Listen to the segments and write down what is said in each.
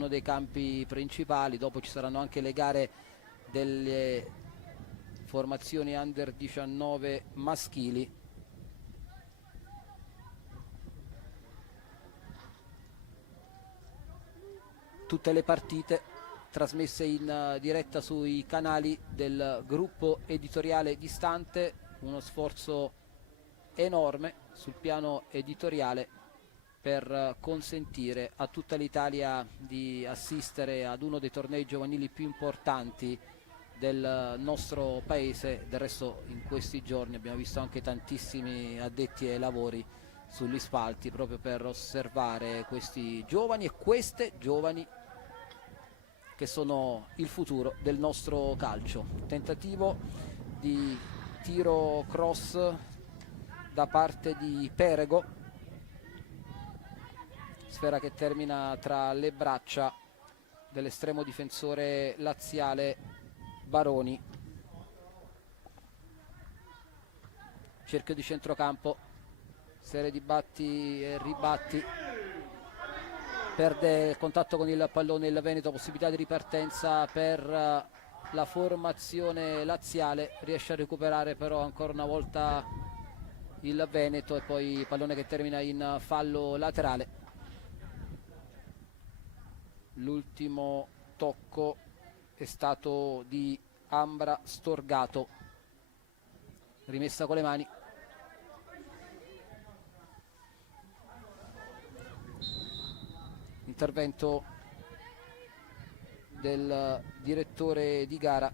uno dei campi principali. Dopo ci saranno anche le gare delle formazioni under 19 maschili. Tutte le partite trasmesse in diretta sui canali del gruppo editoriale Distante, uno sforzo enorme sul piano editoriale per consentire a tutta l'Italia di assistere ad uno dei tornei giovanili più importanti del nostro paese. Del resto in questi giorni abbiamo visto anche tantissimi addetti ai lavori sugli spalti proprio per osservare questi giovani e queste giovani che sono il futuro del nostro calcio. Tentativo di tiro cross da parte di Perego, sfera che termina tra le braccia dell'estremo difensore laziale Baroni. Cerchio di centrocampo, serie di batti e ribatti, perde il contatto con il pallone il Veneto, possibilità di ripartenza per la formazione laziale, riesce a recuperare però ancora una volta il Veneto e poi pallone che termina in fallo laterale. L'ultimo tocco è stato di Ambra Storgato, rimessa con le mani. Intervento del direttore di gara.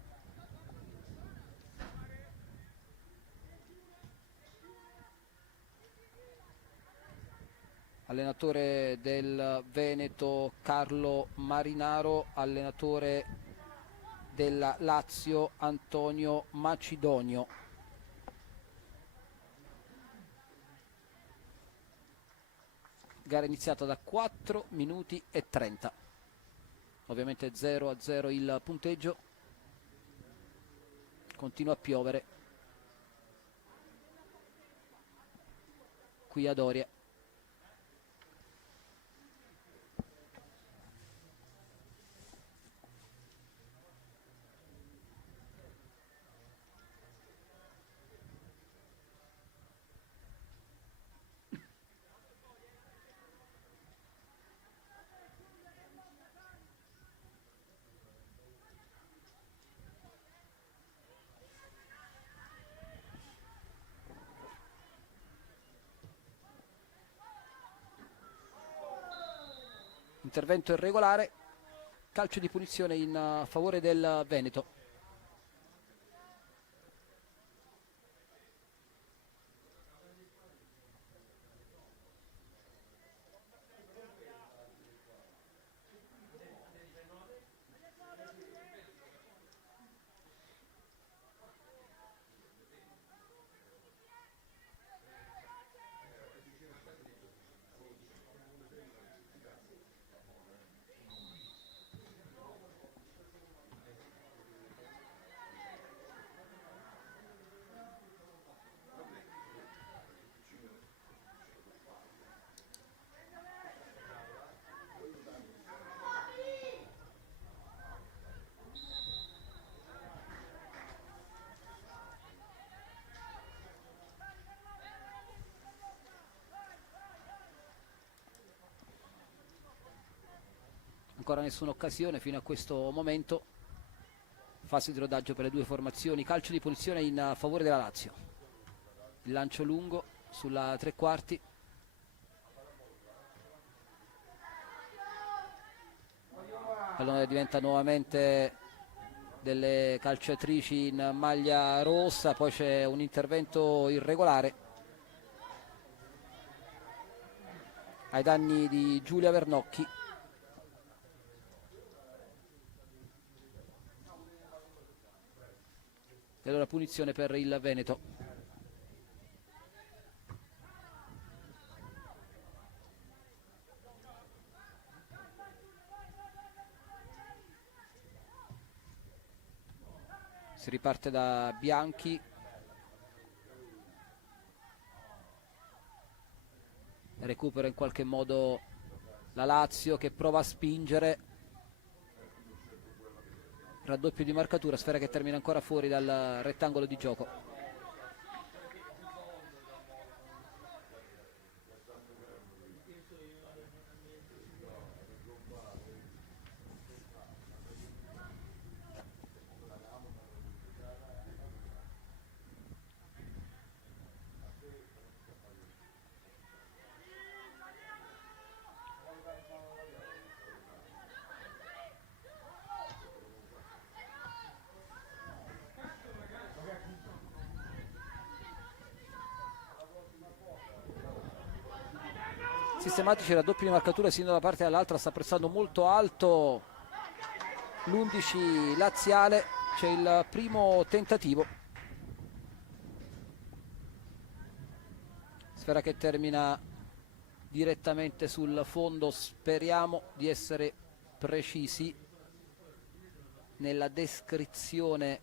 Allenatore del Veneto Carlo Marinaro, allenatore della Lazio Antonio Macidonio. Gara iniziata da 4 minuti e 30. Ovviamente 0-0 il punteggio. Continua a piovere qui ad Oria. Intervento irregolare, calcio di punizione in favore del Veneto. Ancora nessuna occasione fino a questo momento. Fase di rodaggio per le due formazioni. Calcio di punizione in favore della Lazio. Il lancio lungo sulla tre quarti. Pallone diventa nuovamente delle calciatrici in maglia rossa. Poi c'è un intervento irregolare ai danni di Giulia Vernocchi. E allora punizione per il Veneto. Si riparte da Bianchi. Recupera in qualche modo la Lazio che prova a spingere. raddoppio di marcatura, sfera che termina ancora fuori dal rettangolo di gioco. Sistematici raddoppi di marcatura sia da una parte che dall'altra, sta pressando molto alto l'11 laziale. C'è il primo tentativo, sfera che termina direttamente sul fondo. Speriamo di essere precisi nella descrizione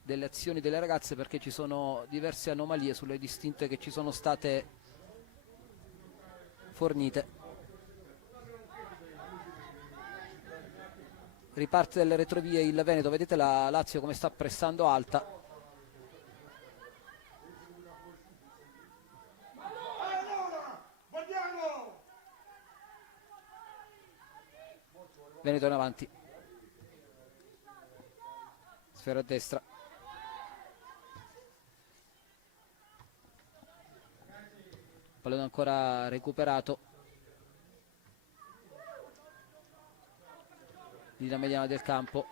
delle azioni delle ragazze, perché ci sono diverse anomalie sulle distinte che ci sono state fornite. Riparte dalle retrovie il Veneto, vedete la Lazio come sta pressando alta. Veneto in avanti, sfera a destra, pallone ancora recuperato, linea mediana del campo,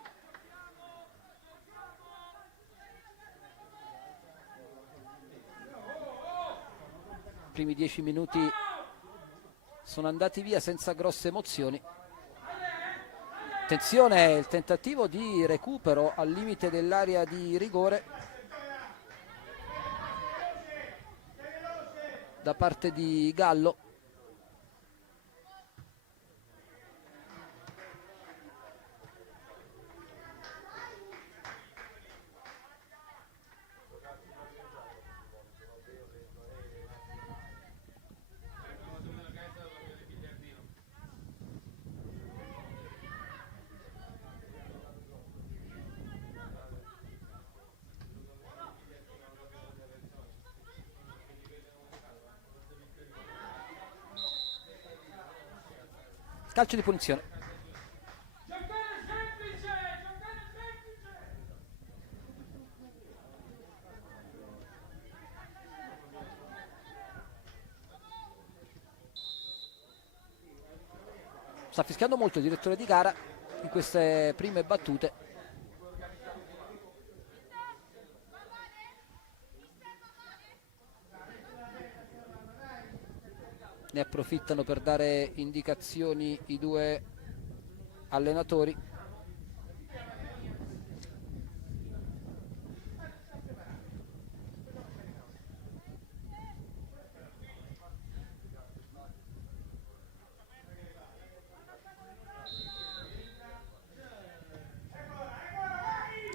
i primi 10 minuti sono andati via senza grosse emozioni. Attenzione, il tentativo di recupero al limite dell'area di rigore da parte di Gallo. Calcio di punizione. Sta fischiando molto il direttore di gara in queste prime battute. Ne approfittano per dare indicazioni i due allenatori.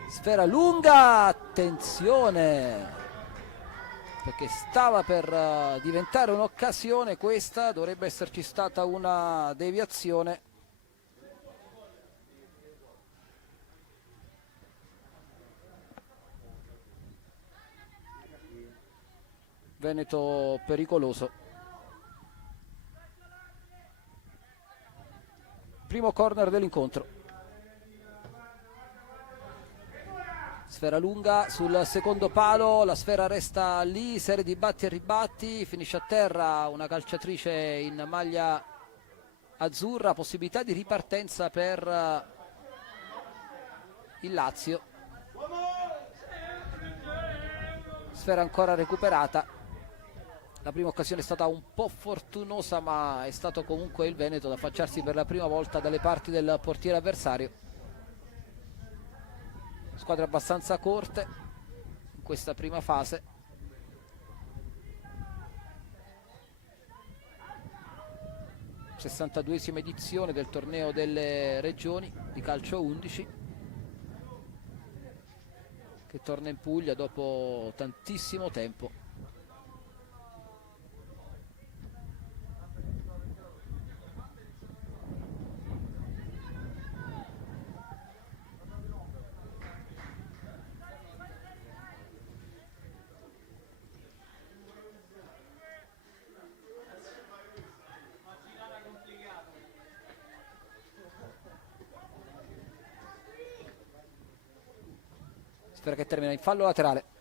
Sfera lunga, attenzione, perché stava per diventare un'occasione questa, dovrebbe esserci stata una deviazione. Veneto pericoloso. Primo corner dell'incontro. Sfera lunga sul secondo palo, la sfera resta lì, serie di batti e ribatti, finisce a terra una calciatrice in maglia azzurra, possibilità di ripartenza per il Lazio. Sfera ancora recuperata, la prima occasione è stata un po' fortunosa, ma è stato comunque il Veneto ad affacciarsi per la prima volta dalle parti del portiere avversario. Squadre abbastanza corte in questa prima fase. '62esima edizione del torneo delle regioni di calcio 11, che torna in Puglia dopo tantissimo tempo. Sfera che termina in fallo laterale.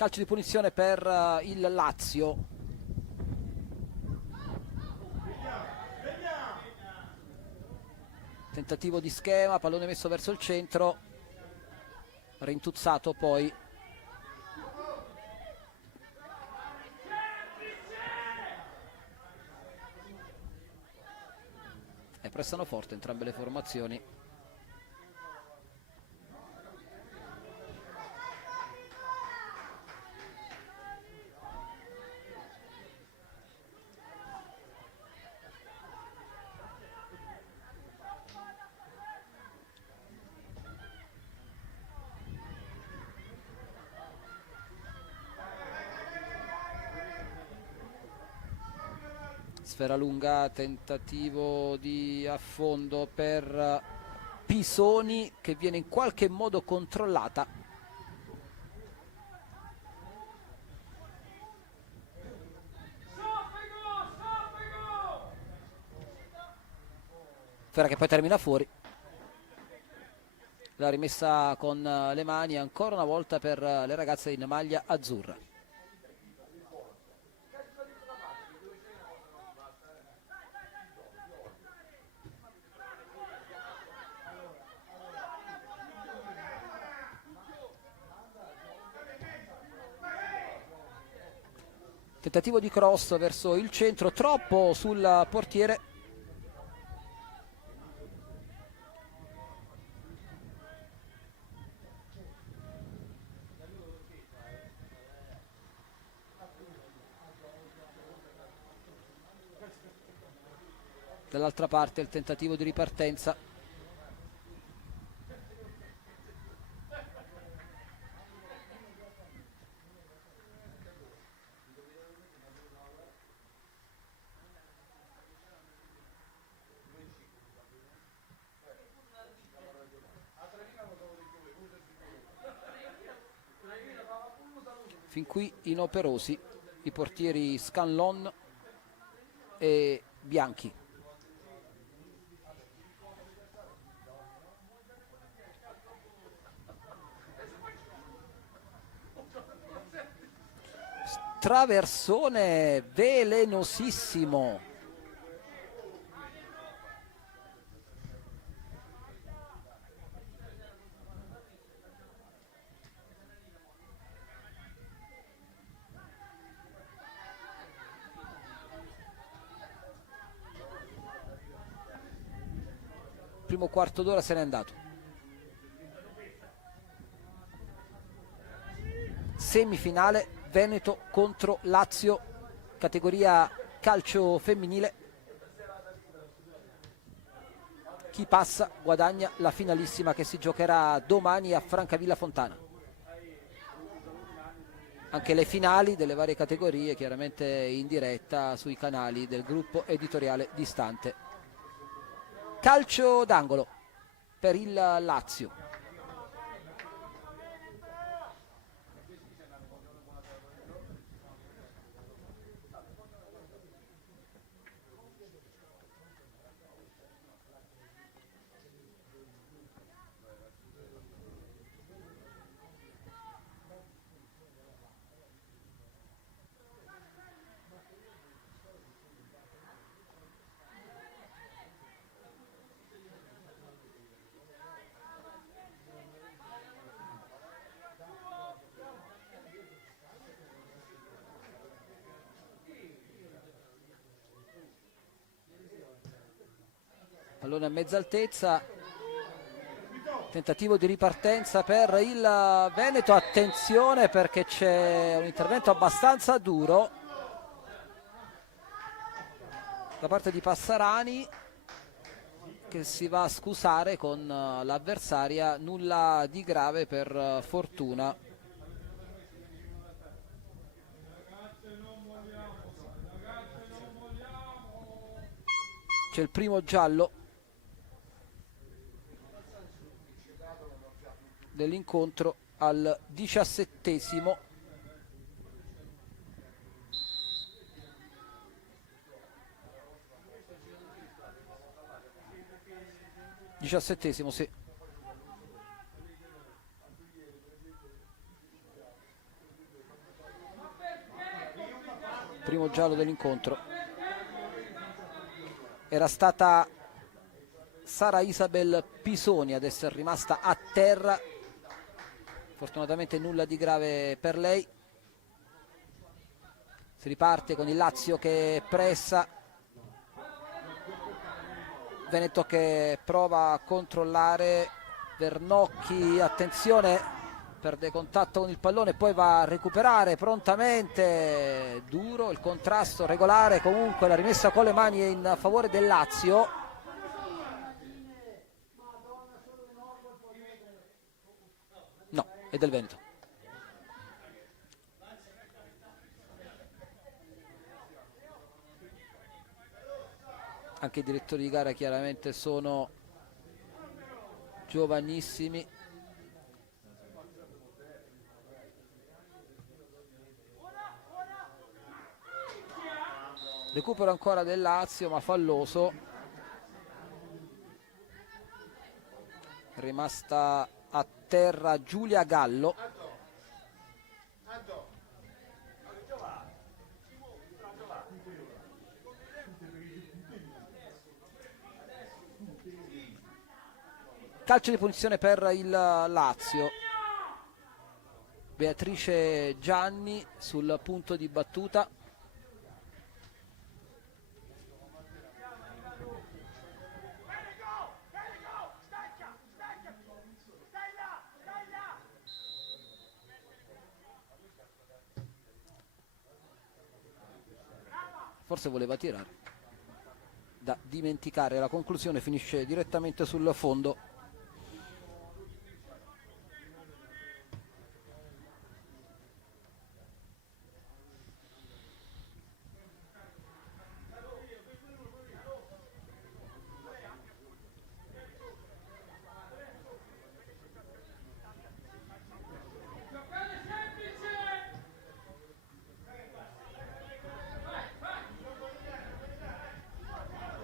Calcio di punizione per il Lazio. Tentativo di schema, pallone messo verso il centro, rintuzzato poi. E pressano forte entrambe le formazioni. Sfera lunga, tentativo di affondo per Pisoni che viene in qualche modo controllata. Sfera che poi termina fuori. La rimessa con le mani ancora una volta per le ragazze in maglia azzurra. Tentativo di cross verso il centro, troppo sul portiere. Dall'altra parte il tentativo di ripartenza. Fin qui inoperosi i portieri Scanlon e Bianchi. Traversone velenosissimo. Primo quarto d'ora se n'è andato. Semifinale Veneto contro Lazio, categoria calcio femminile. Chi passa guadagna la finalissima che si giocherà domani a Francavilla Fontana. Anche le finali delle varie categorie chiaramente in diretta sui canali del gruppo editoriale Distante. Calcio d'angolo per il Lazio. Pallone a mezza altezza, tentativo di ripartenza per il Veneto, attenzione perché c'è un intervento abbastanza duro da parte di Passarani. che si va a scusare con l'avversaria, nulla di grave per fortuna. C'è il primo giallo dell'incontro al 17esimo. Sì. Primo giallo dell'incontro. Era stata Sara Isabel Pisoni ad essere rimasta a terra. Fortunatamente nulla di grave per lei. Si riparte con il Lazio che pressa. Veneto che prova a controllare. Vernocchi, attenzione, perde contatto con il pallone, poi va a recuperare prontamente. Duro il contrasto, regolare comunque la rimessa con le mani è in favore del Lazio. No, è del Veneto. Anche i direttori di gara chiaramente sono giovanissimi. Recupero ancora del Lazio, ma falloso. Rimasta a terra Giulia Gallo. Calcio di punizione per il Lazio. Beatrice Gianni sul punto di battuta. Forse voleva tirare. Da dimenticare, la conclusione finisce direttamente sul fondo.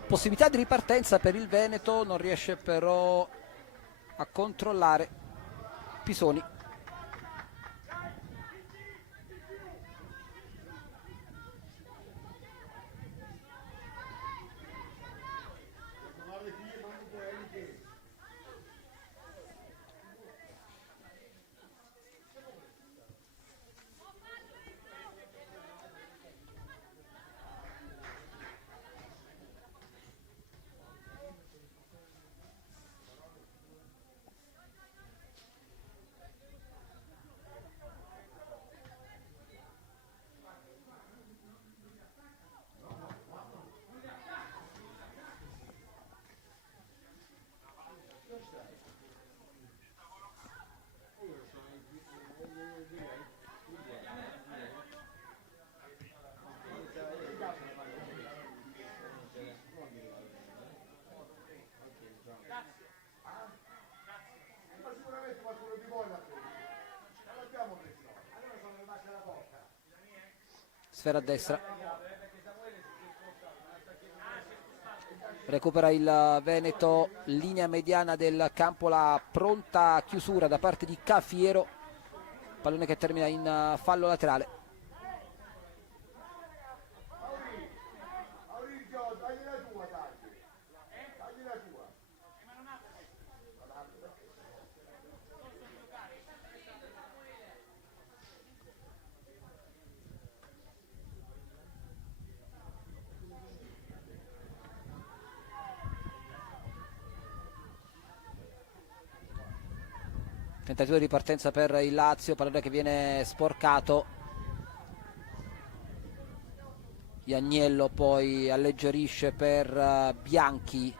Possibilità di ripartenza per il Veneto, non riesce però a controllare Pisoni. Sfera a destra. Recupera il Veneto, linea mediana del campo, la pronta chiusura da parte di Cafiero. Pallone che termina in fallo laterale. Tentativo di ripartenza per il Lazio, pallone che viene sporcato. Ianiello poi alleggerisce per Bianchi.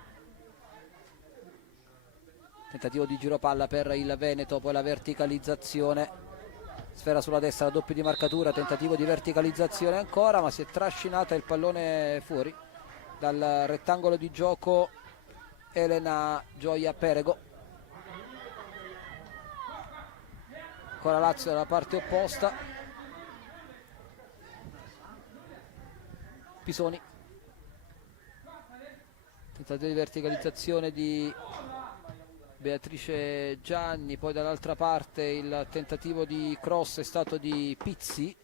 Tentativo di giro palla per il Veneto, poi la verticalizzazione, sfera sulla destra, doppio di marcatura, tentativo di verticalizzazione ancora, ma si è trascinata il pallone fuori dal rettangolo di gioco Elena Gioia Perego. Ancora Lazio dalla parte opposta, Pisoni, tentativo di verticalizzazione di Beatrice Gianni, poi dall'altra parte il tentativo di cross è stato di Pizzi,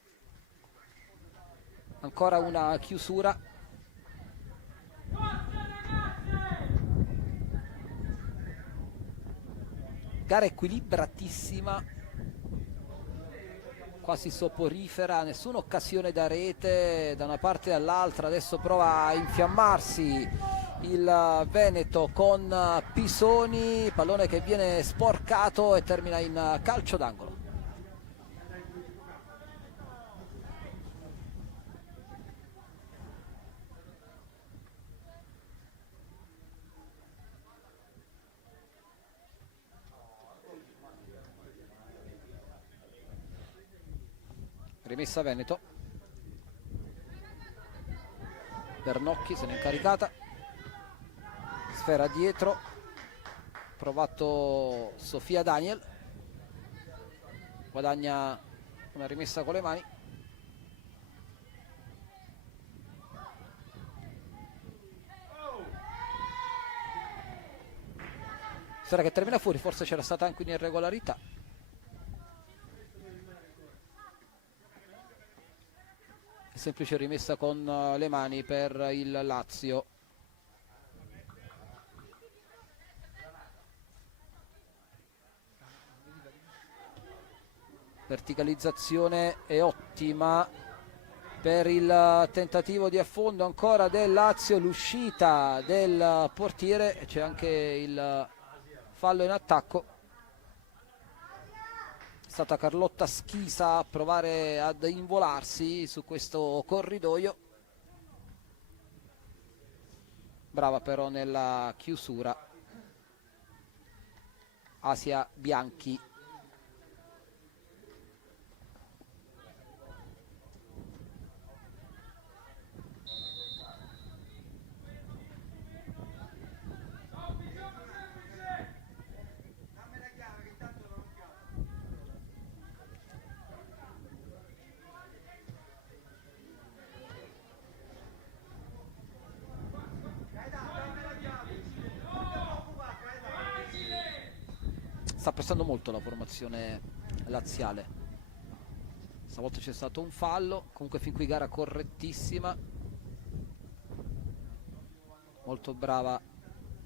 ancora una chiusura, gara equilibratissima, quasi soporifera, nessuna occasione da rete da una parte e dall'altra. Adesso prova a infiammarsi il Veneto con Pisoni, pallone che viene sporcato e termina in calcio d'angolo. Rimessa Veneto, Bernocchi se n'è incaricata, sfera dietro, provato Sofia Daniel, guadagna una rimessa con le mani, sfera che termina fuori, forse c'era stata anche un'irregolarità. Semplice rimessa con le mani per il Lazio. Verticalizzazione è ottima per il tentativo di affondo ancora del Lazio, l'uscita del portiere e c'è anche il fallo in attacco. È stata Carlotta Schisa a provare ad involarsi su questo corridoio, brava però nella chiusura Asia Bianchi. Sta pressando molto la formazione laziale, stavolta c'è stato un fallo, comunque fin qui gara correttissima, molto brava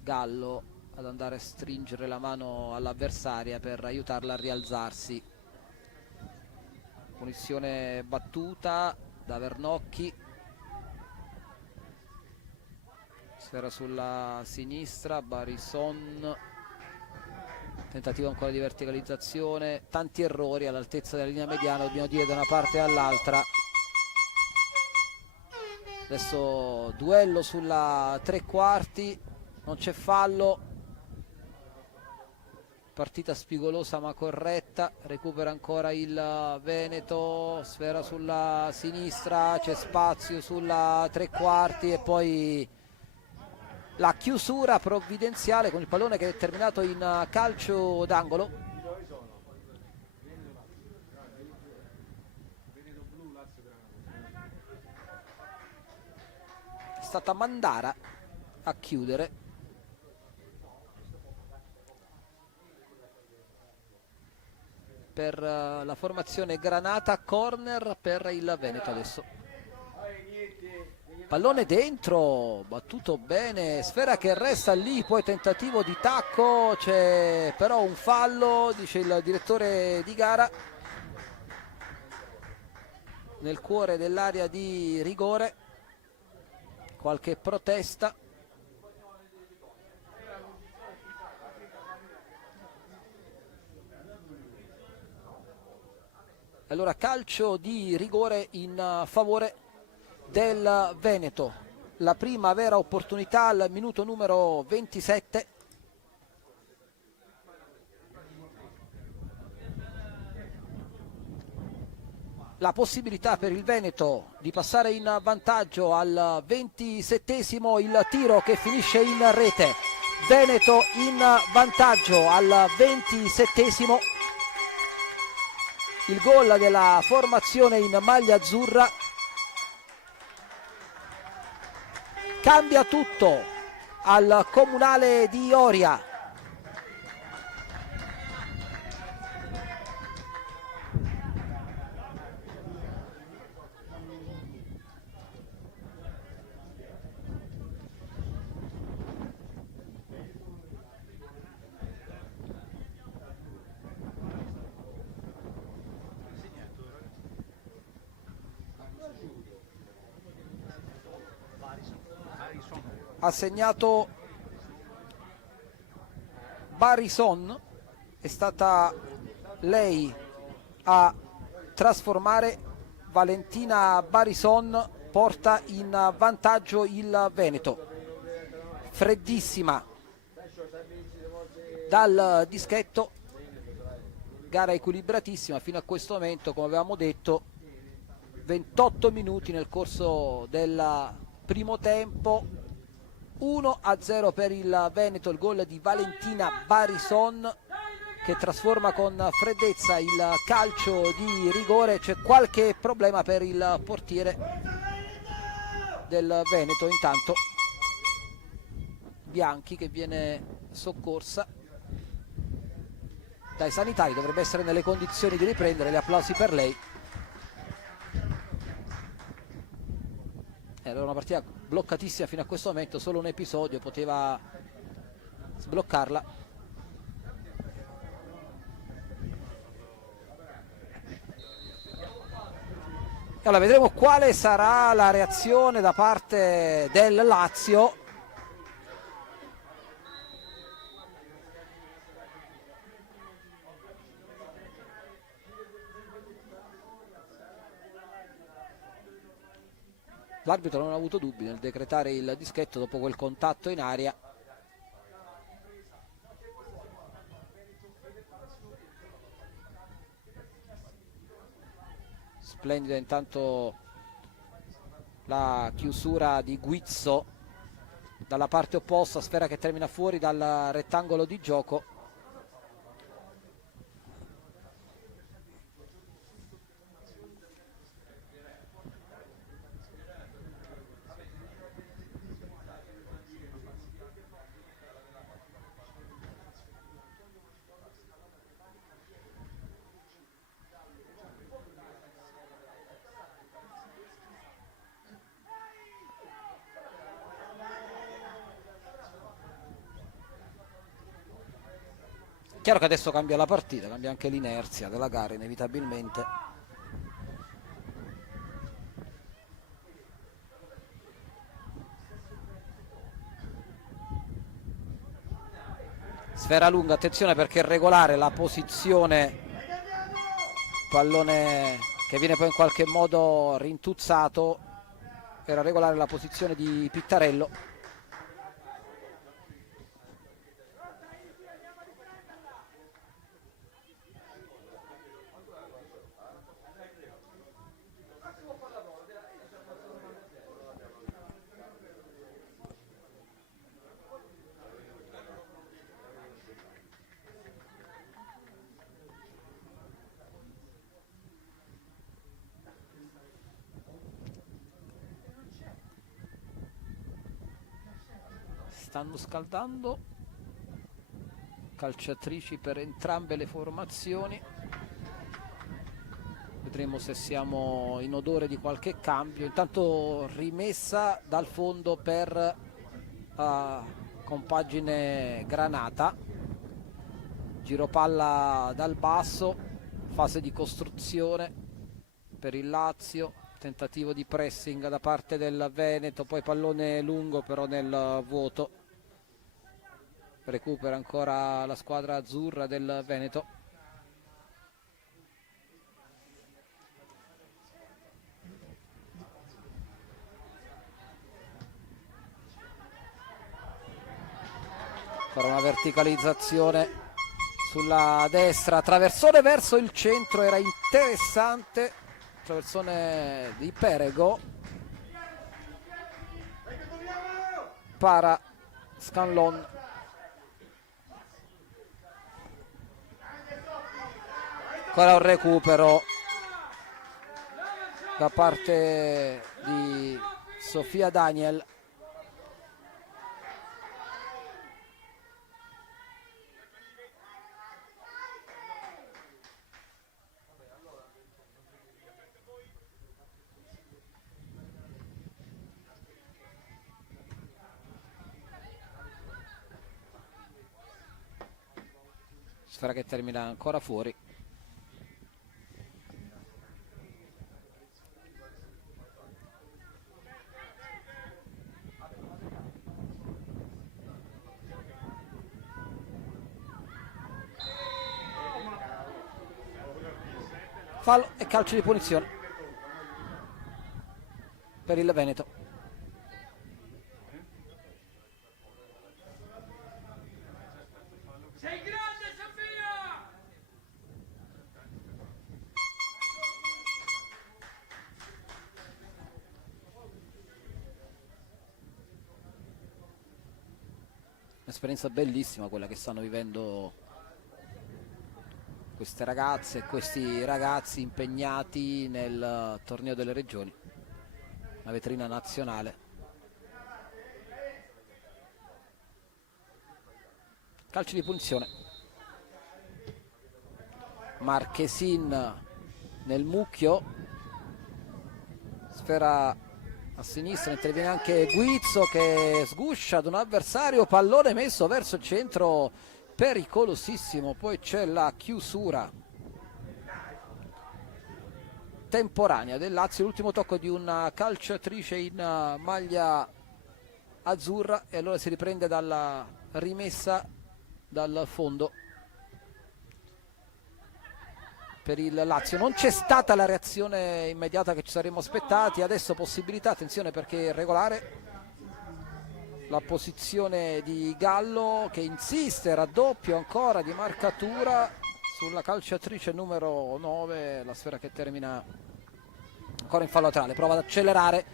Gallo ad andare a stringere la mano all'avversaria per aiutarla a rialzarsi. Punizione battuta da Vernocchi, sfera sulla sinistra, Barison, tentativo ancora di verticalizzazione, tanti errori all'altezza della linea mediana, dobbiamo dire, da una parte e dall'altra. Adesso duello sulla tre quarti, non c'è fallo, partita spigolosa ma corretta, recupera ancora il Veneto, sfera sulla sinistra, c'è spazio sulla tre quarti e poi la chiusura provvidenziale con il pallone che è terminato in calcio d'angolo. È stata Mandara a chiudere. Per la formazione granata, corner per il Veneto adesso. Pallone dentro, battuto bene, sfera che resta lì, poi tentativo di tacco, c'è però un fallo, dice il direttore di gara, nel cuore dell'area di rigore, qualche protesta. Allora calcio di rigore in favore del Veneto, la prima vera opportunità al minuto numero 27. la possibilità per il Veneto di passare in vantaggio al 27esimo, il tiro che finisce in rete. Veneto in vantaggio al 27esimo, il gol della formazione in maglia azzurra. Cambia tutto al Comunale di Oria. Ha segnato Barison, è stata lei a trasformare. Valentina Barison porta in vantaggio il Veneto. Freddissima dal dischetto, gara equilibratissima fino a questo momento, come avevamo detto. 28 minuti nel corso del primo tempo, 1-0 per il Veneto, il gol di Valentina Barison che trasforma con freddezza il calcio di rigore. C'è qualche problema per il portiere del Veneto, intanto Bianchi che viene soccorsa dai sanitari, dovrebbe essere nelle condizioni di riprendere. Gli applausi per lei. Era una partita bloccatissima fino a questo momento, solo un episodio poteva sbloccarla. Allora vedremo quale sarà la reazione da parte del Lazio. L'arbitro non ha avuto dubbi nel decretare il dischetto dopo quel contatto in aria. Splendida intanto la chiusura di Guizzo dalla parte opposta, sfera che termina fuori dal rettangolo di gioco. Chiaro che adesso cambia la partita, cambia anche l'inerzia della gara inevitabilmente. Sfera lunga, attenzione perché regolare la posizione, pallone che viene poi in qualche modo rintuzzato, era regolare la posizione di Pittarello. Stanno scaldando, calciatrici per entrambe le formazioni. Vedremo se siamo in odore di qualche cambio. Intanto rimessa dal fondo per compagine Granata, giro palla dal basso, fase di costruzione per il Lazio, tentativo di pressing da parte del Veneto, poi pallone lungo però nel vuoto. Recupera ancora la squadra azzurra del Veneto. Ancora una verticalizzazione sulla destra, traversone verso il centro, era interessante traversone di Perego, para Scanlon, ancora un recupero da parte di Sofia Daniel. Sfera che termina ancora fuori. Fallo e calcio di punizione per il Veneto. Sei grande, Sofia! Un'esperienza bellissima quella che stanno vivendo queste ragazze e questi ragazzi impegnati nel torneo delle regioni, una vetrina nazionale. Calcio di punizione. Marchesin nel mucchio, sfera a sinistra, interviene anche Guizzo che sguscia ad un avversario, pallone messo verso il centro, pericolosissimo. Poi c'è la chiusura temporanea del Lazio, l'ultimo tocco di una calciatrice in maglia azzurra, e allora si riprende dalla rimessa dal fondo per il Lazio. Non c'è stata la reazione immediata che ci saremmo aspettati. Adesso possibilità, attenzione perché è regolare la posizione di Gallo che insiste, raddoppio ancora di marcatura sulla calciatrice numero 9, la sfera che termina ancora in fallo laterale. Prova ad accelerare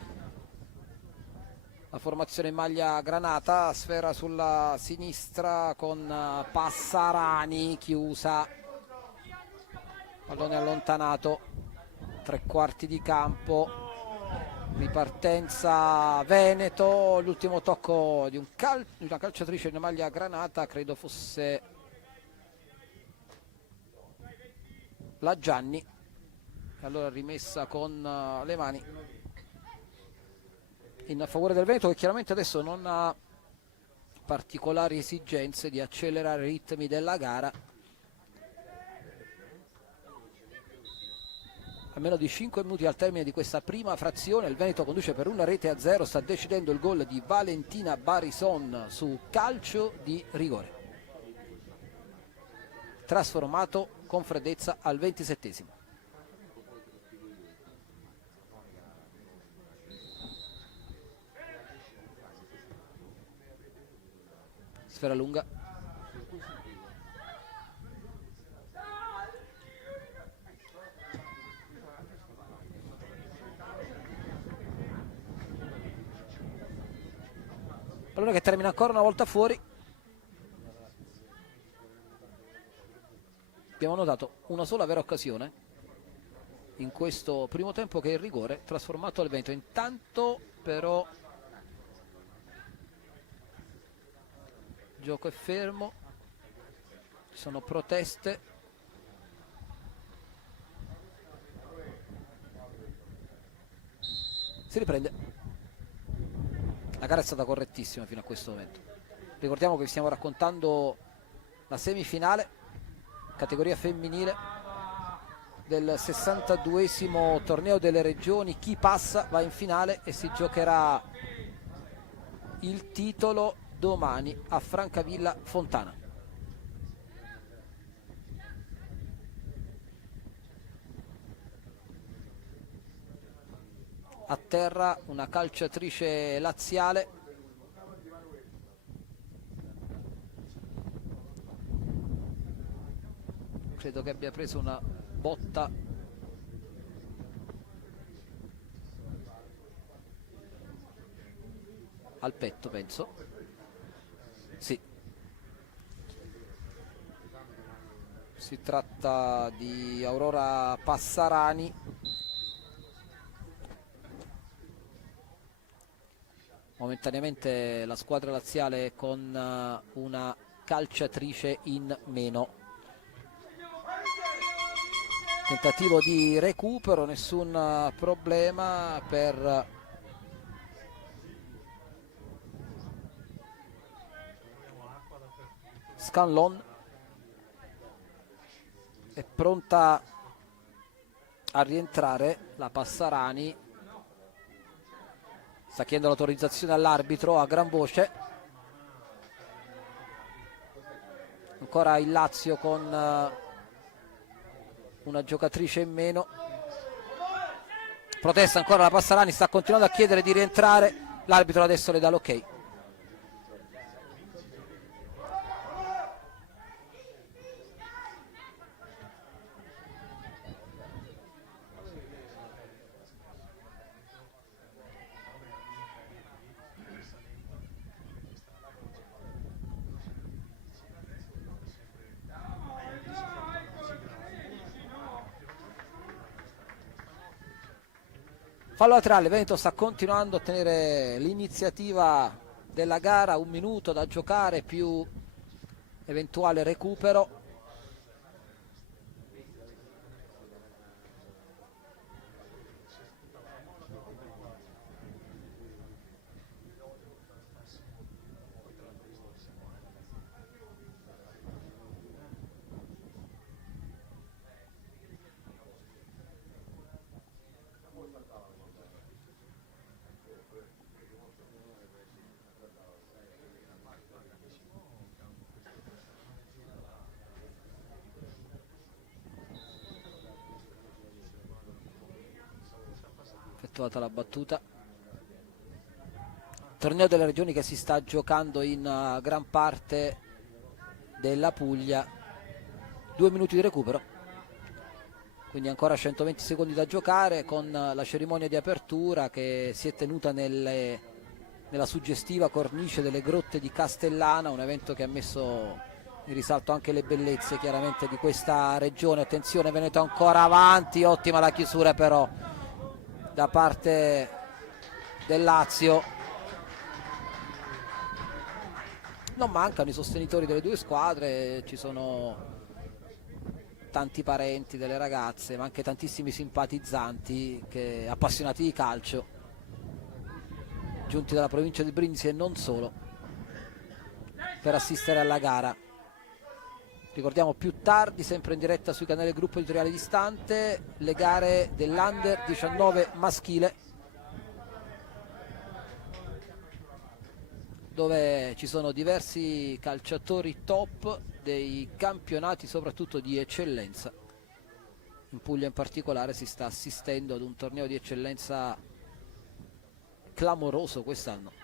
la formazione in maglia granata, sfera sulla sinistra con Passarani, chiusa, pallone allontanato, tre quarti di campo, ripartenza Veneto, l'ultimo tocco di una calciatrice in maglia granata, credo fosse la Gianni, allora rimessa con le mani in favore del Veneto, che chiaramente adesso non ha particolari esigenze di accelerare i ritmi della gara. A meno di 5 minuti al termine di questa prima frazione il Veneto conduce per 1-0, sta decidendo il gol di Valentina Barison su calcio di rigore, trasformato con freddezza al 27esimo. Sfera lunga, pallone che termina ancora una volta fuori. Abbiamo notato una sola vera occasione in questo primo tempo, che è il rigore trasformato al Veneto. Intanto però il gioco è fermo, ci sono proteste. Si riprende. La gara è stata correttissima fino a questo momento. Ricordiamo che vi stiamo raccontando la semifinale categoria femminile del 62esimo torneo delle regioni. Chi passa va in finale e si giocherà il titolo domani a Francavilla Fontana. A terra una calciatrice laziale, credo che abbia preso una botta al petto, penso. Sì. Si tratta di Aurora Passarani. Momentaneamente la squadra laziale è con una calciatrice in meno. Tentativo di recupero, nessun problema per Scanlon. È pronta a rientrare la Passarani, sta chiedendo l'autorizzazione all'arbitro a gran voce. Ancora il Lazio con una giocatrice in meno. Protesta ancora la Passarani, sta continuando a chiedere di rientrare, l'arbitro adesso le dà l'ok. Fallo laterale, Veneto sta continuando a tenere l'iniziativa della gara, 1 minuto da giocare più eventuale recupero. Effettuata la battuta. Torneo delle regioni che si sta giocando in gran parte della Puglia. 2 minuti di recupero, quindi ancora 120 secondi da giocare, con la cerimonia di apertura che si è tenuta nella suggestiva cornice delle grotte di Castellana, un evento che ha messo in risalto anche le bellezze chiaramente di questa regione. Attenzione, Veneto ancora avanti, ottima la chiusura però da parte del Lazio. Non mancano i sostenitori delle due squadre, ci sono tanti parenti delle ragazze, ma anche tantissimi simpatizzanti appassionati di calcio, giunti dalla provincia di Brindisi e non solo, per assistere alla gara. Ricordiamo più tardi, sempre in diretta sui canali del gruppo editoriale Distante, le gare dell'Under 19 maschile, dove ci sono diversi calciatori top dei campionati soprattutto di eccellenza. In Puglia in particolare si sta assistendo ad un torneo di eccellenza clamoroso quest'anno,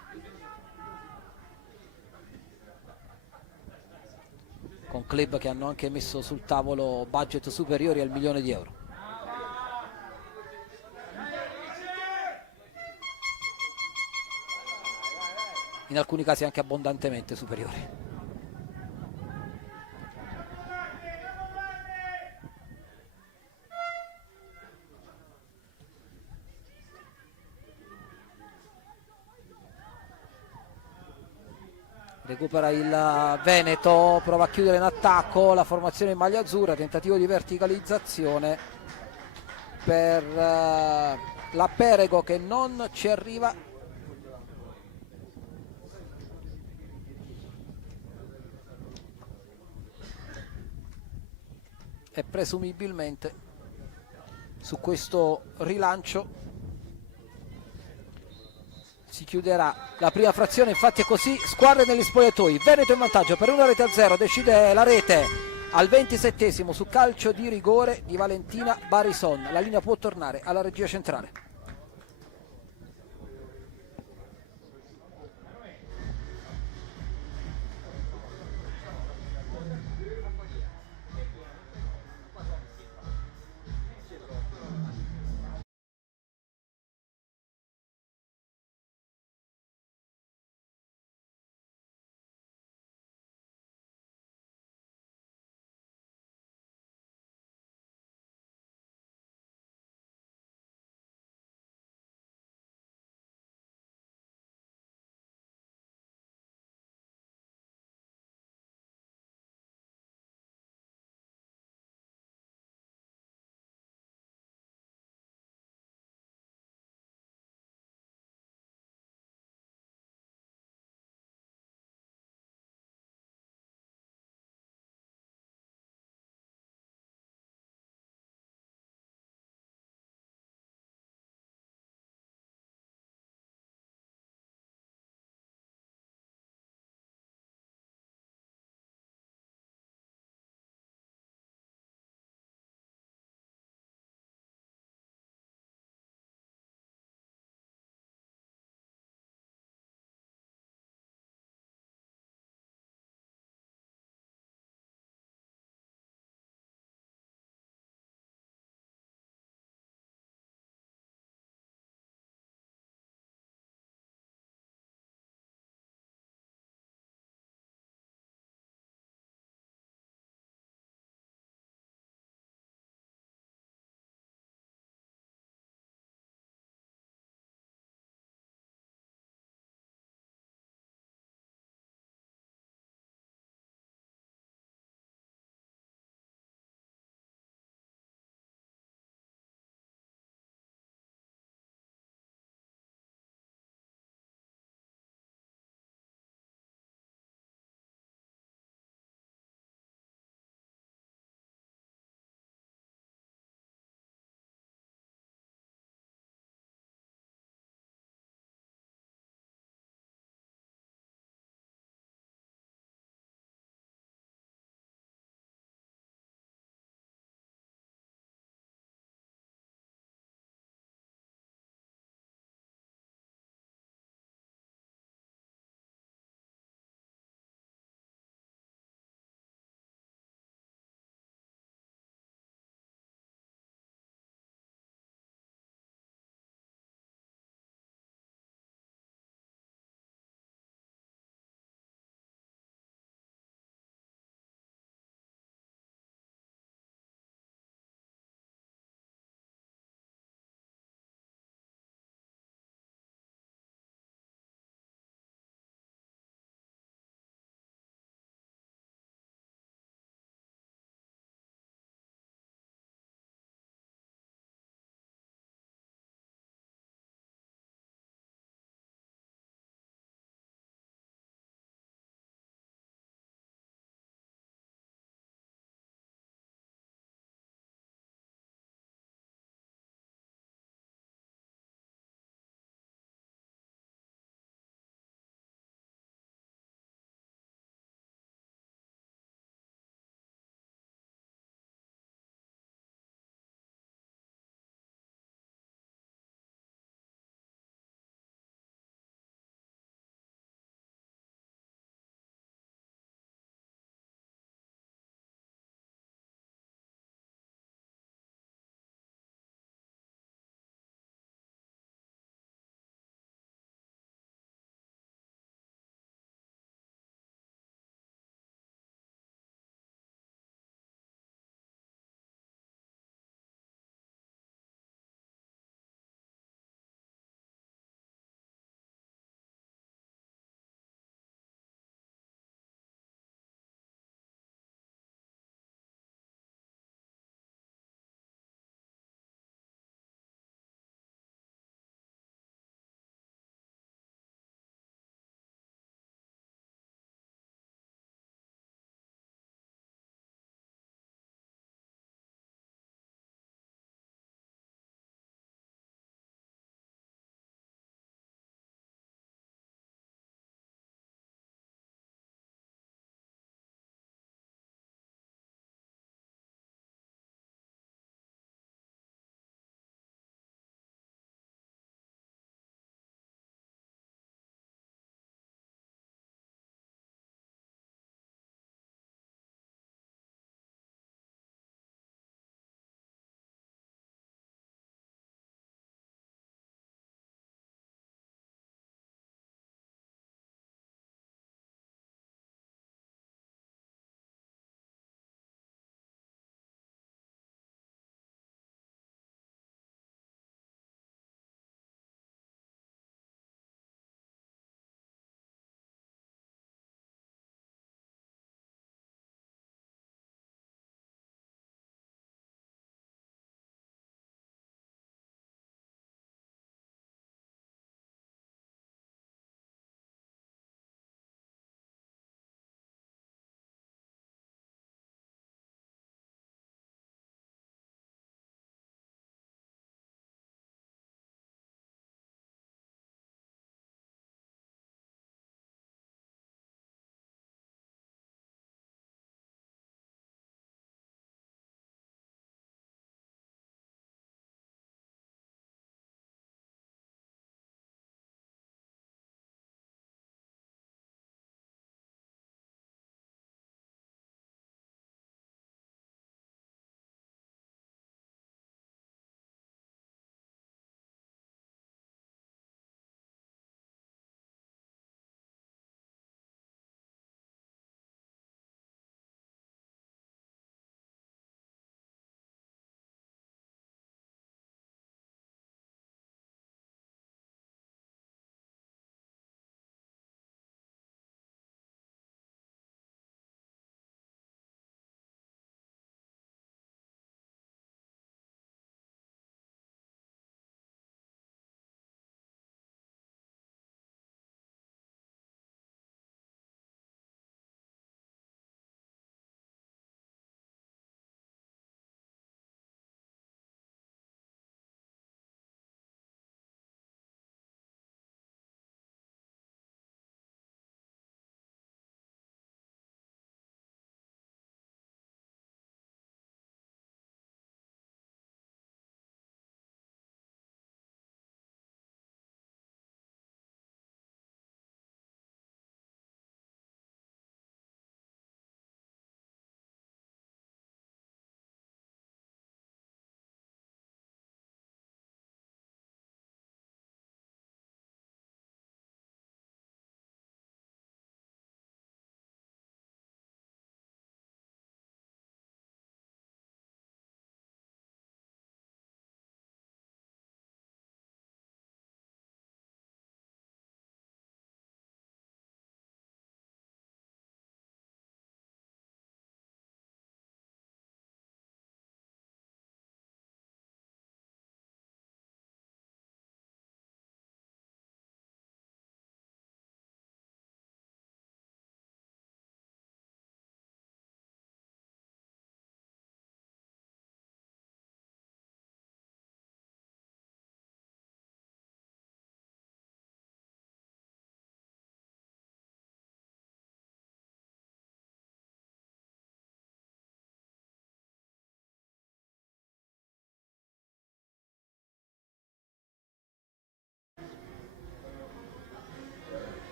con club che hanno anche messo sul tavolo budget superiori al €1.000.000. In alcuni casi anche abbondantemente superiori. Recupera il Veneto, prova a chiudere in attacco la formazione in maglia azzurra, tentativo di verticalizzazione per la Perego che non ci arriva. E presumibilmente su questo rilancio si chiuderà la prima frazione. Infatti è così, squadre negli spogliatoi, Veneto in vantaggio per 1-0, decide la rete al 27esimo su calcio di rigore di Valentina Barison. La linea può tornare alla regia centrale.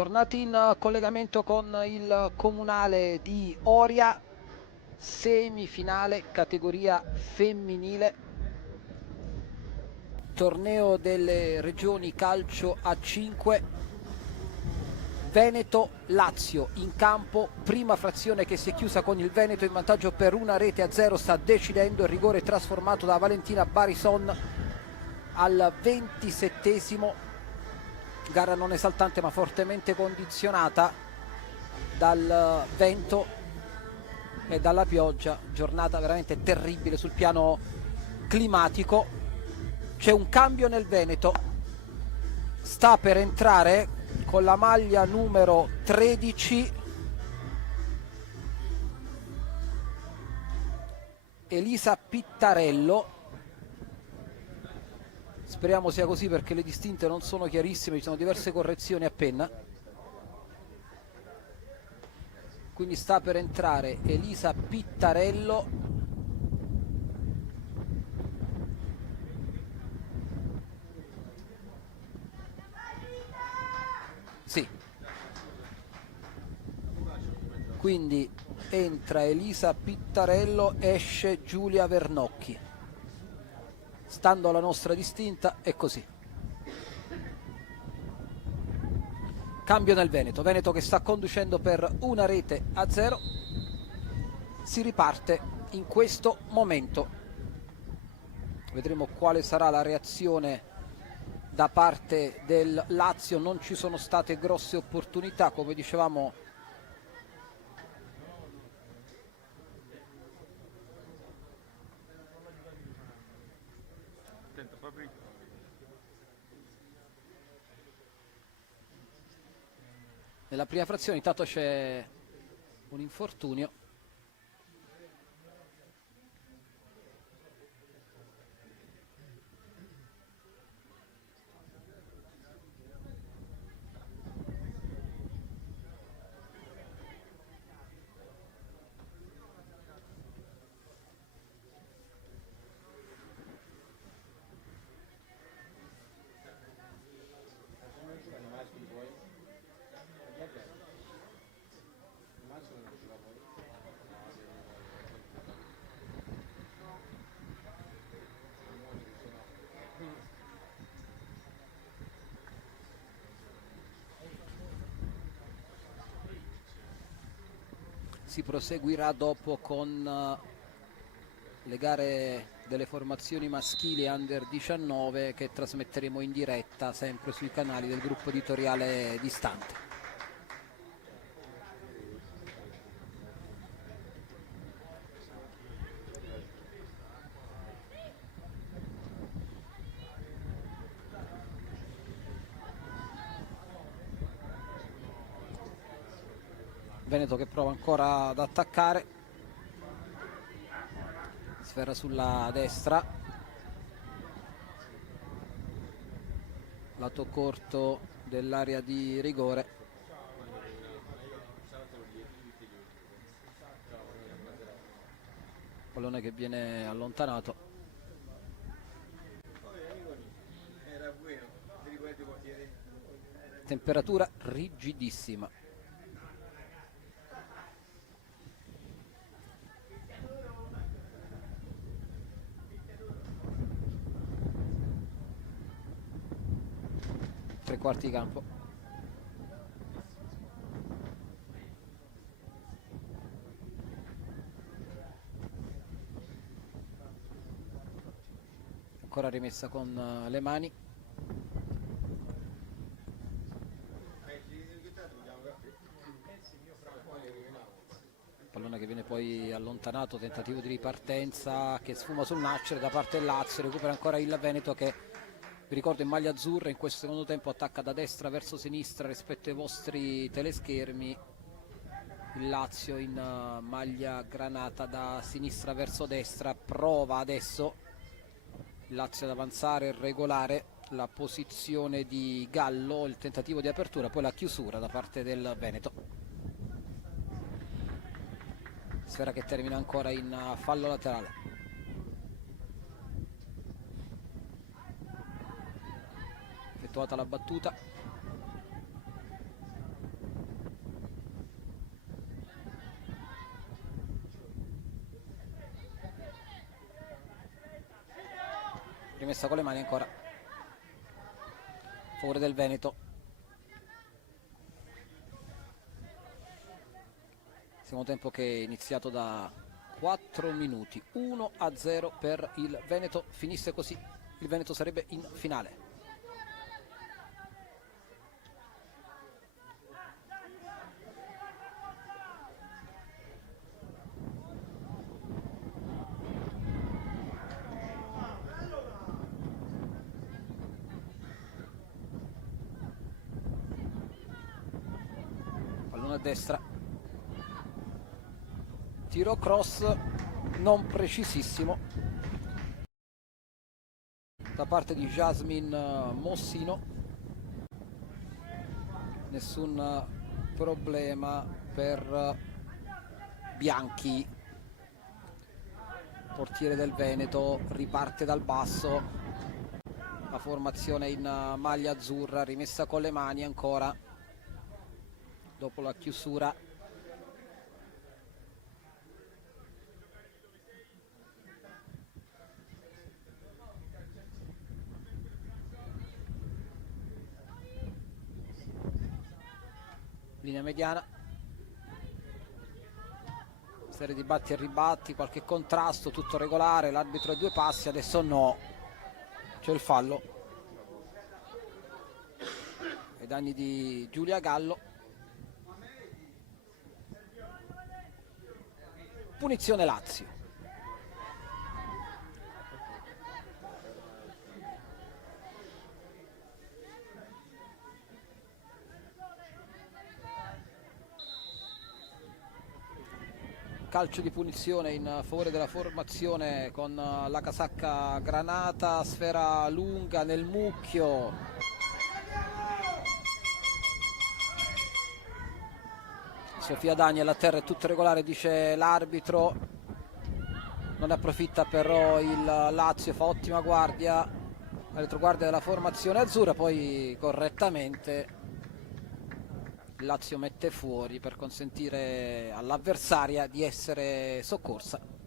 Tornati in collegamento con il comunale di Oria, semifinale categoria femminile, torneo delle regioni calcio a 5, Veneto-Lazio in campo, prima frazione che si è chiusa con il Veneto in vantaggio per 1-0, sta decidendo il rigore trasformato da Valentina Barison al 27esimo. Gara non esaltante ma fortemente condizionata dal vento e dalla pioggia, giornata veramente terribile sul piano climatico. C'è un cambio nel Veneto, sta per entrare con la maglia numero 13 Elisa Pittarello. Speriamo sia così perché le distinte non sono chiarissime, ci sono diverse correzioni appena. Quindi sta per entrare Elisa Pittarello. Sì. Quindi entra Elisa Pittarello, esce Giulia Vernocchi. Stando alla nostra distinta è così. Cambio nel Veneto, Veneto che sta conducendo per 1-0, si riparte in questo momento. Vedremo quale sarà la reazione da parte del Lazio. Non ci sono state grosse opportunità, come dicevamo. Nella prima frazione intanto c'è un infortunio. Si proseguirà dopo con le gare delle formazioni maschili under 19 che trasmetteremo in diretta sempre sui canali del gruppo editoriale Distante. Veneto che prova ancora ad attaccare, sfera sulla destra, lato corto dell'area di rigore, pallone che viene allontanato. Temperatura rigidissima. Tre quarti di campo. Ancora rimessa con le mani. Pallone che viene poi allontanato, tentativo di ripartenza che sfuma sul nascere da parte del Lazio, recupera ancora il Veneto che, vi ricordo, in maglia azzurra in questo secondo tempo attacca da destra verso sinistra rispetto ai vostri teleschermi. Il Lazio in maglia granata da sinistra verso destra, prova adesso il Lazio ad avanzare e regolare la posizione di Gallo, il tentativo di apertura, poi la chiusura da parte del Veneto. Sfera che termina ancora in fallo laterale. Effettuata la battuta. rimessa con le mani ancora, favore del Veneto. Secondo tempo che è iniziato da 4 minuti, 1-0 per il Veneto. Finisse così, il Veneto sarebbe in finale. Pallone a destra, tiro cross non precisissimo da parte di Jasmine Mossino. Nessun problema per Bianchi, portiere del Veneto. Riparte dal basso la formazione in maglia azzurra, rimessa con le mani ancora dopo la chiusura. Linea mediana, serie di batti e ribatti, qualche contrasto, tutto regolare. L'arbitro a 2 passi, adesso no, c'è il fallo ai danni di Giulia Gallo. Punizione Lazio. Calcio di punizione in favore della formazione con la casacca granata, sfera lunga nel mucchio. Sofia Daniel a terra, è tutto regolare, dice l'arbitro. Non ne approfitta però il Lazio, fa ottima guardia, la retroguardia della formazione azzurra, poi correttamente il Lazio mette fuori per consentire all'avversaria di essere soccorsa.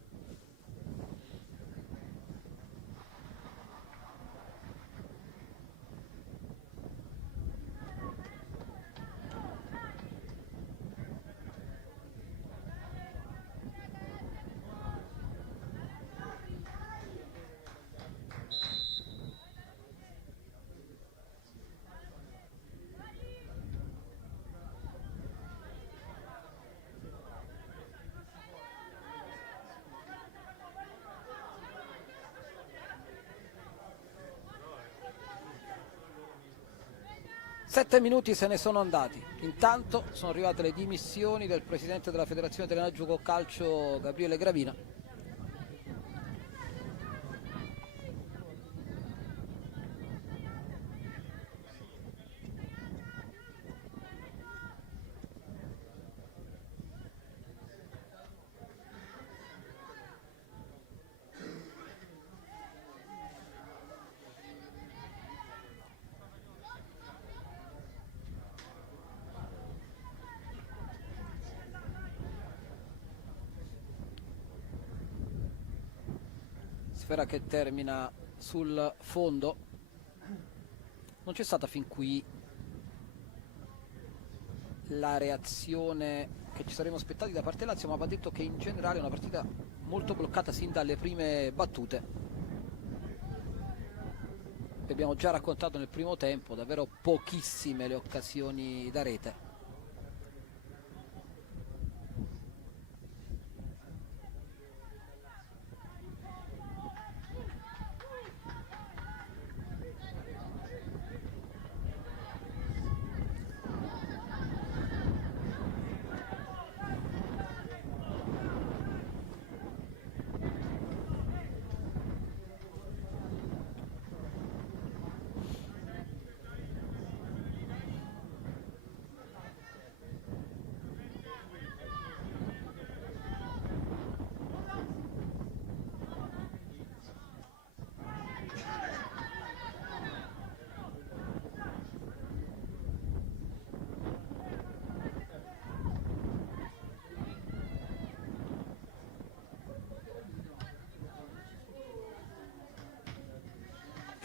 Sette minuti se ne sono andati. Intanto sono arrivate le dimissioni del presidente della Federazione Italiana Gioco Calcio, Gabriele Gravina. Sfera che termina sul fondo. Non c'è stata fin qui la reazione che ci saremmo aspettati da parte Lazio, ma va detto che in generale è una partita molto bloccata sin dalle prime battute. Abbiamo già raccontato nel primo tempo, davvero pochissime le occasioni da rete.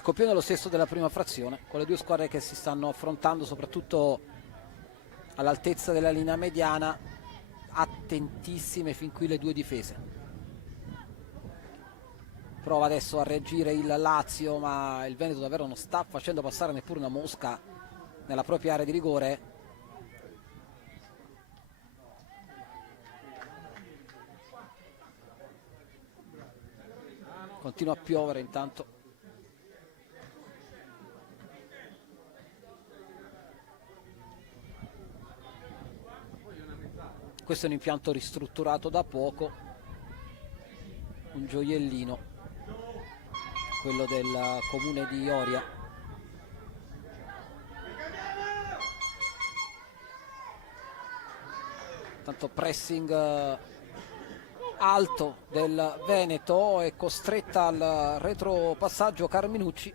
copione è lo stesso della prima frazione, con le due squadre che si stanno affrontando soprattutto all'altezza della linea mediana, attentissime fin qui le due difese. Prova adesso a reagire il Lazio, ma il Veneto davvero non sta facendo passare neppure una mosca nella propria area di rigore. Continua a piovere intanto. Questo è un impianto ristrutturato da poco, un gioiellino, quello del comune di Oria. Tanto pressing alto del Veneto, è costretta al retropassaggio Carminucci.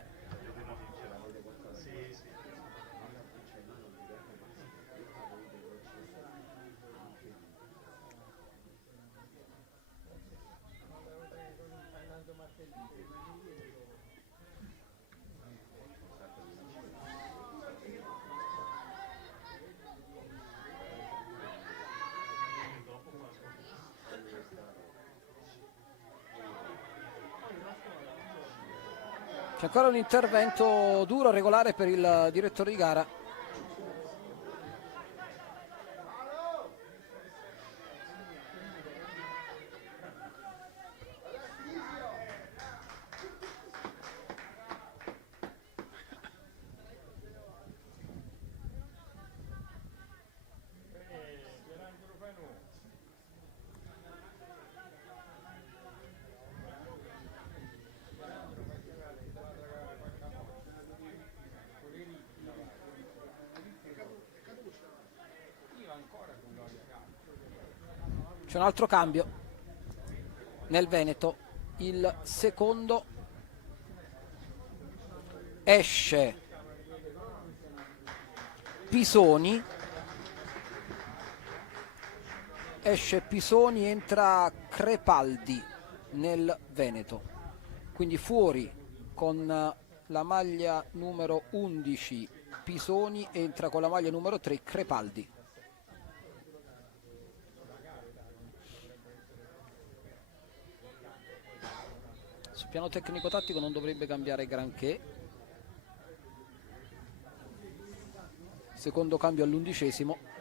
C'è ancora un intervento duro, regolare per il direttore di gara. C'è un altro cambio nel Veneto, il secondo. Esce Pisoni, entra Crepaldi nel Veneto, quindi fuori con la maglia numero 11 Pisoni, entra con la maglia numero 3 Crepaldi. Sul piano tecnico-tattico non dovrebbe cambiare granché. Secondo cambio all'11°.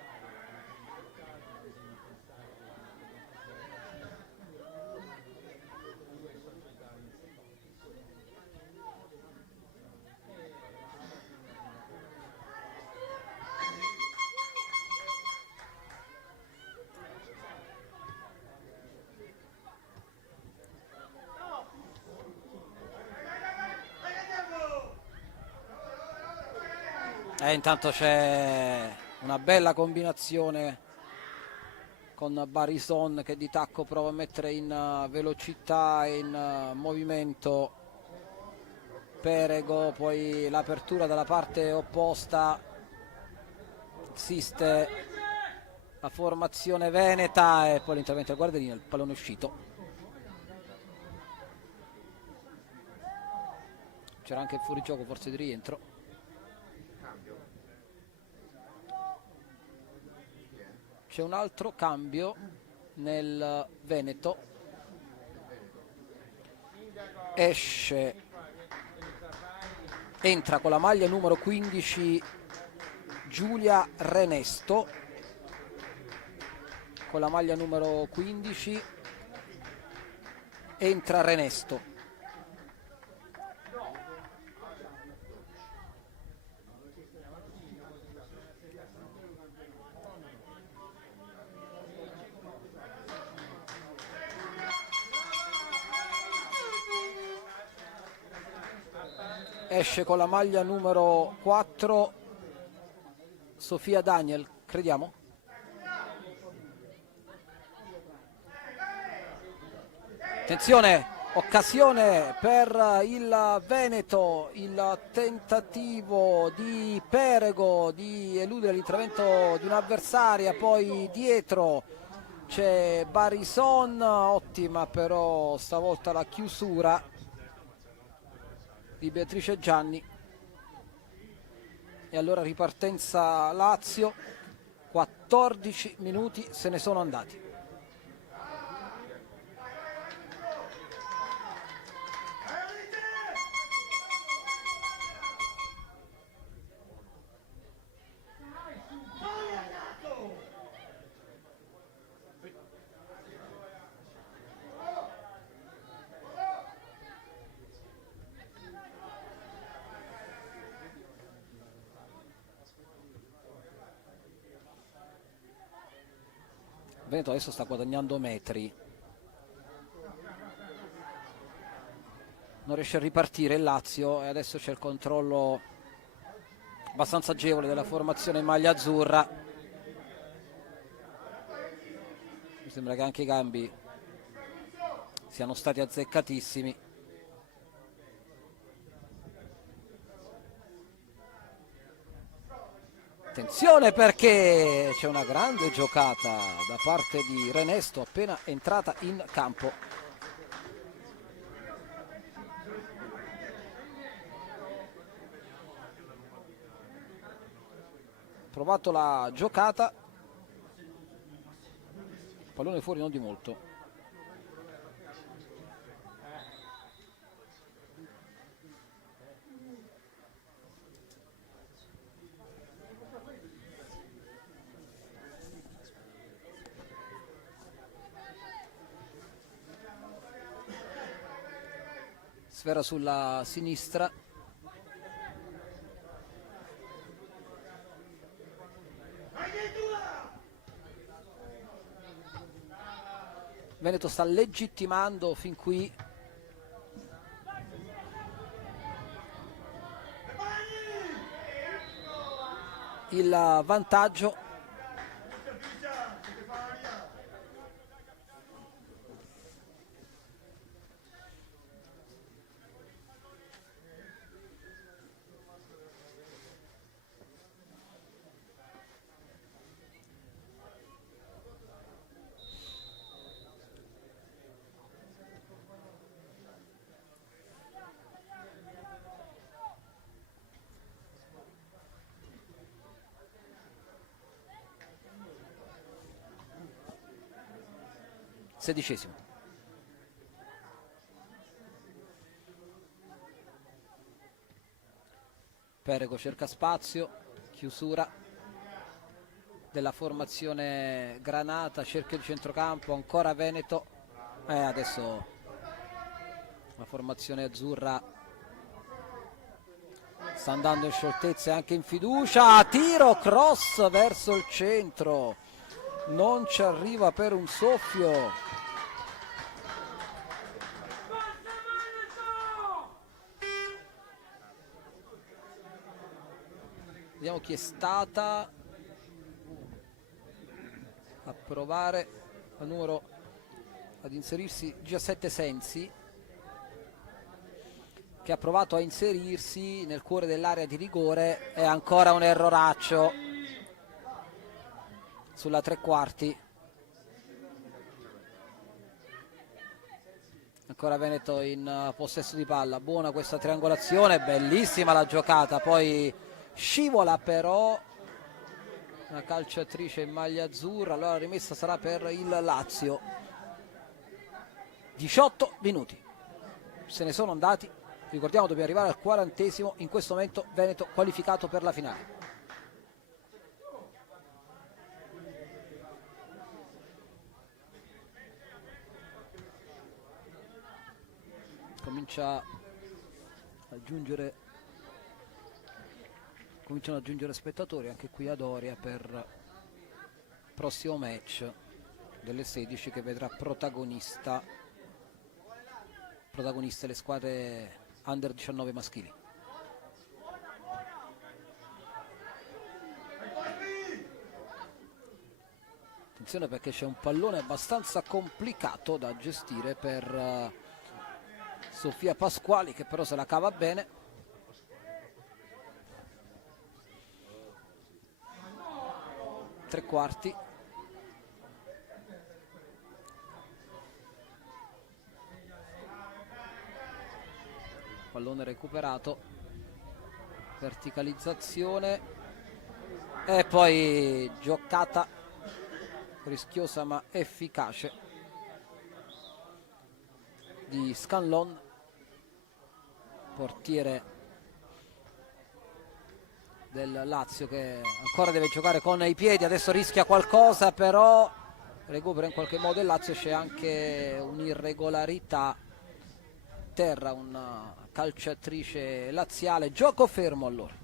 Intanto c'è una bella combinazione con Barison che di tacco prova a mettere in velocità e in movimento Perego, poi l'apertura dalla parte opposta, insiste la formazione veneta e poi l'intervento del guardiano, il pallone è uscito. C'era anche il fuorigioco forse di rientro. C'è un altro cambio nel Veneto, entra con la maglia numero 15 Giulia Renesto, con la maglia numero 15 entra Renesto. Esce con la maglia numero 4 Sofia Daniel, crediamo. Attenzione, occasione per il Veneto, il tentativo di Perego di eludere l'intervento di un'avversaria, poi dietro c'è Barison, ottima però stavolta la chiusura. di Beatrice Gianni. E allora ripartenza Lazio, 14 minuti se ne sono andati. Veneto adesso sta guadagnando metri, non riesce a ripartire il Lazio e adesso c'è il controllo abbastanza agevole della formazione in maglia azzurra. Mi sembra che anche i cambi siano stati azzeccatissimi. Attenzione perché c'è una grande giocata da parte di Renesto appena entrata in campo. Provato la giocata, pallone fuori non di molto. Sfera sulla sinistra. Veneto sta legittimando fin qui il vantaggio. Sedicesimo. Perego cerca spazio, chiusura della formazione granata, cerchio di centrocampo, ancora Veneto. Adesso la formazione azzurra sta andando in scioltezza e anche in fiducia. Tiro, cross verso il centro, non ci arriva per un soffio. Vediamo chi è stata a provare ad inserirsi. 17 Sensi, che ha provato a inserirsi nel cuore dell'area di rigore. È ancora un erroraccio sulla tre quarti. Ancora Veneto in possesso di palla. Buona questa triangolazione, bellissima la giocata, poi scivola però una calciatrice in maglia azzurra. Allora la rimessa sarà per il Lazio. 18 minuti se ne sono andati, ricordiamo dobbiamo arrivare al 40esimo. In questo momento Veneto qualificato per la finale. Cominciano ad aggiungere spettatori anche qui ad Oria per il prossimo match delle 16, che vedrà protagoniste le squadre under 19 maschili. Attenzione perché c'è un pallone abbastanza complicato da gestire per Sofia Pasquali, che però se la cava bene. Tre quarti. Pallone pallone recuperato, verticalizzazione e poi giocata rischiosa ma efficace di Scanlon, portiere del Lazio, che ancora deve giocare con i piedi. Adesso rischia qualcosa, però recupera in qualche modo il Lazio. C'è anche un'irregolarità terra, una calciatrice laziale. Gioco fermo allora.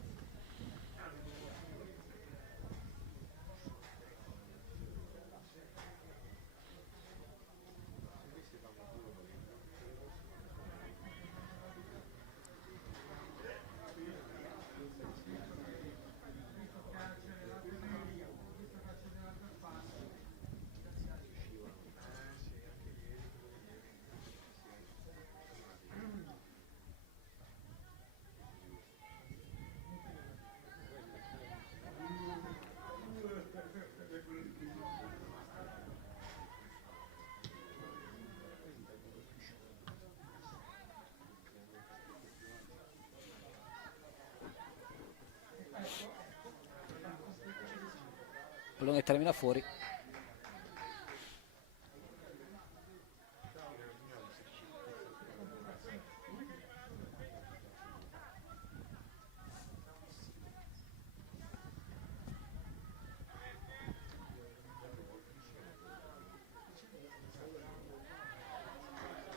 Pallone termina fuori.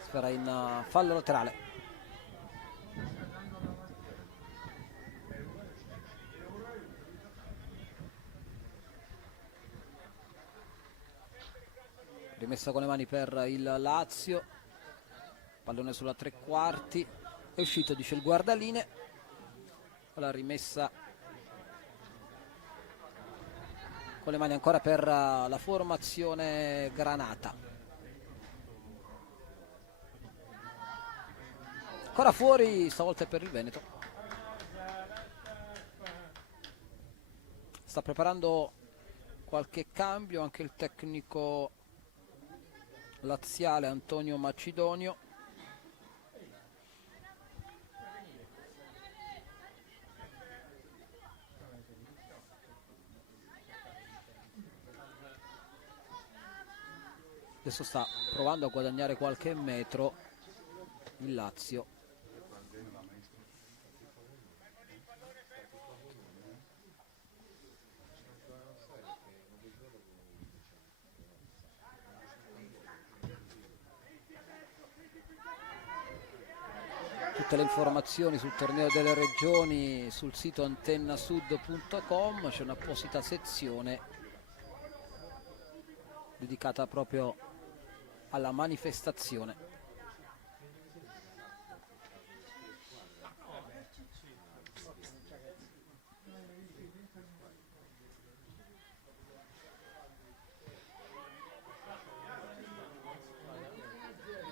Sfera in fallo laterale. Rimessa con le mani per il Lazio, pallone sulla tre quarti, è uscito, dice il guardaline. La rimessa con le mani ancora per la formazione granata. Ancora fuori, stavolta è per il Veneto. Sta preparando qualche cambio anche il tecnico laziale Antonio Macidonio. Adesso sta provando a guadagnare qualche metro il Lazio. Tutte le informazioni sul torneo delle regioni sul sito antennasud.com, c'è un'apposita sezione dedicata proprio alla manifestazione.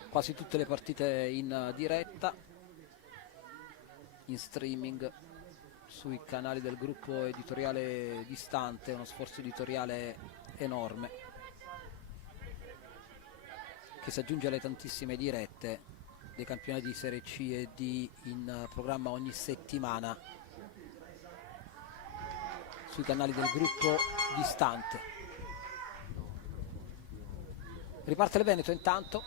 Quasi tutte le partite in diretta, in streaming sui canali del gruppo editoriale Distante, uno sforzo editoriale enorme che si aggiunge alle tantissime dirette dei campionati di Serie C e D in programma ogni settimana sui canali del gruppo Distante. Riparte il Veneto intanto,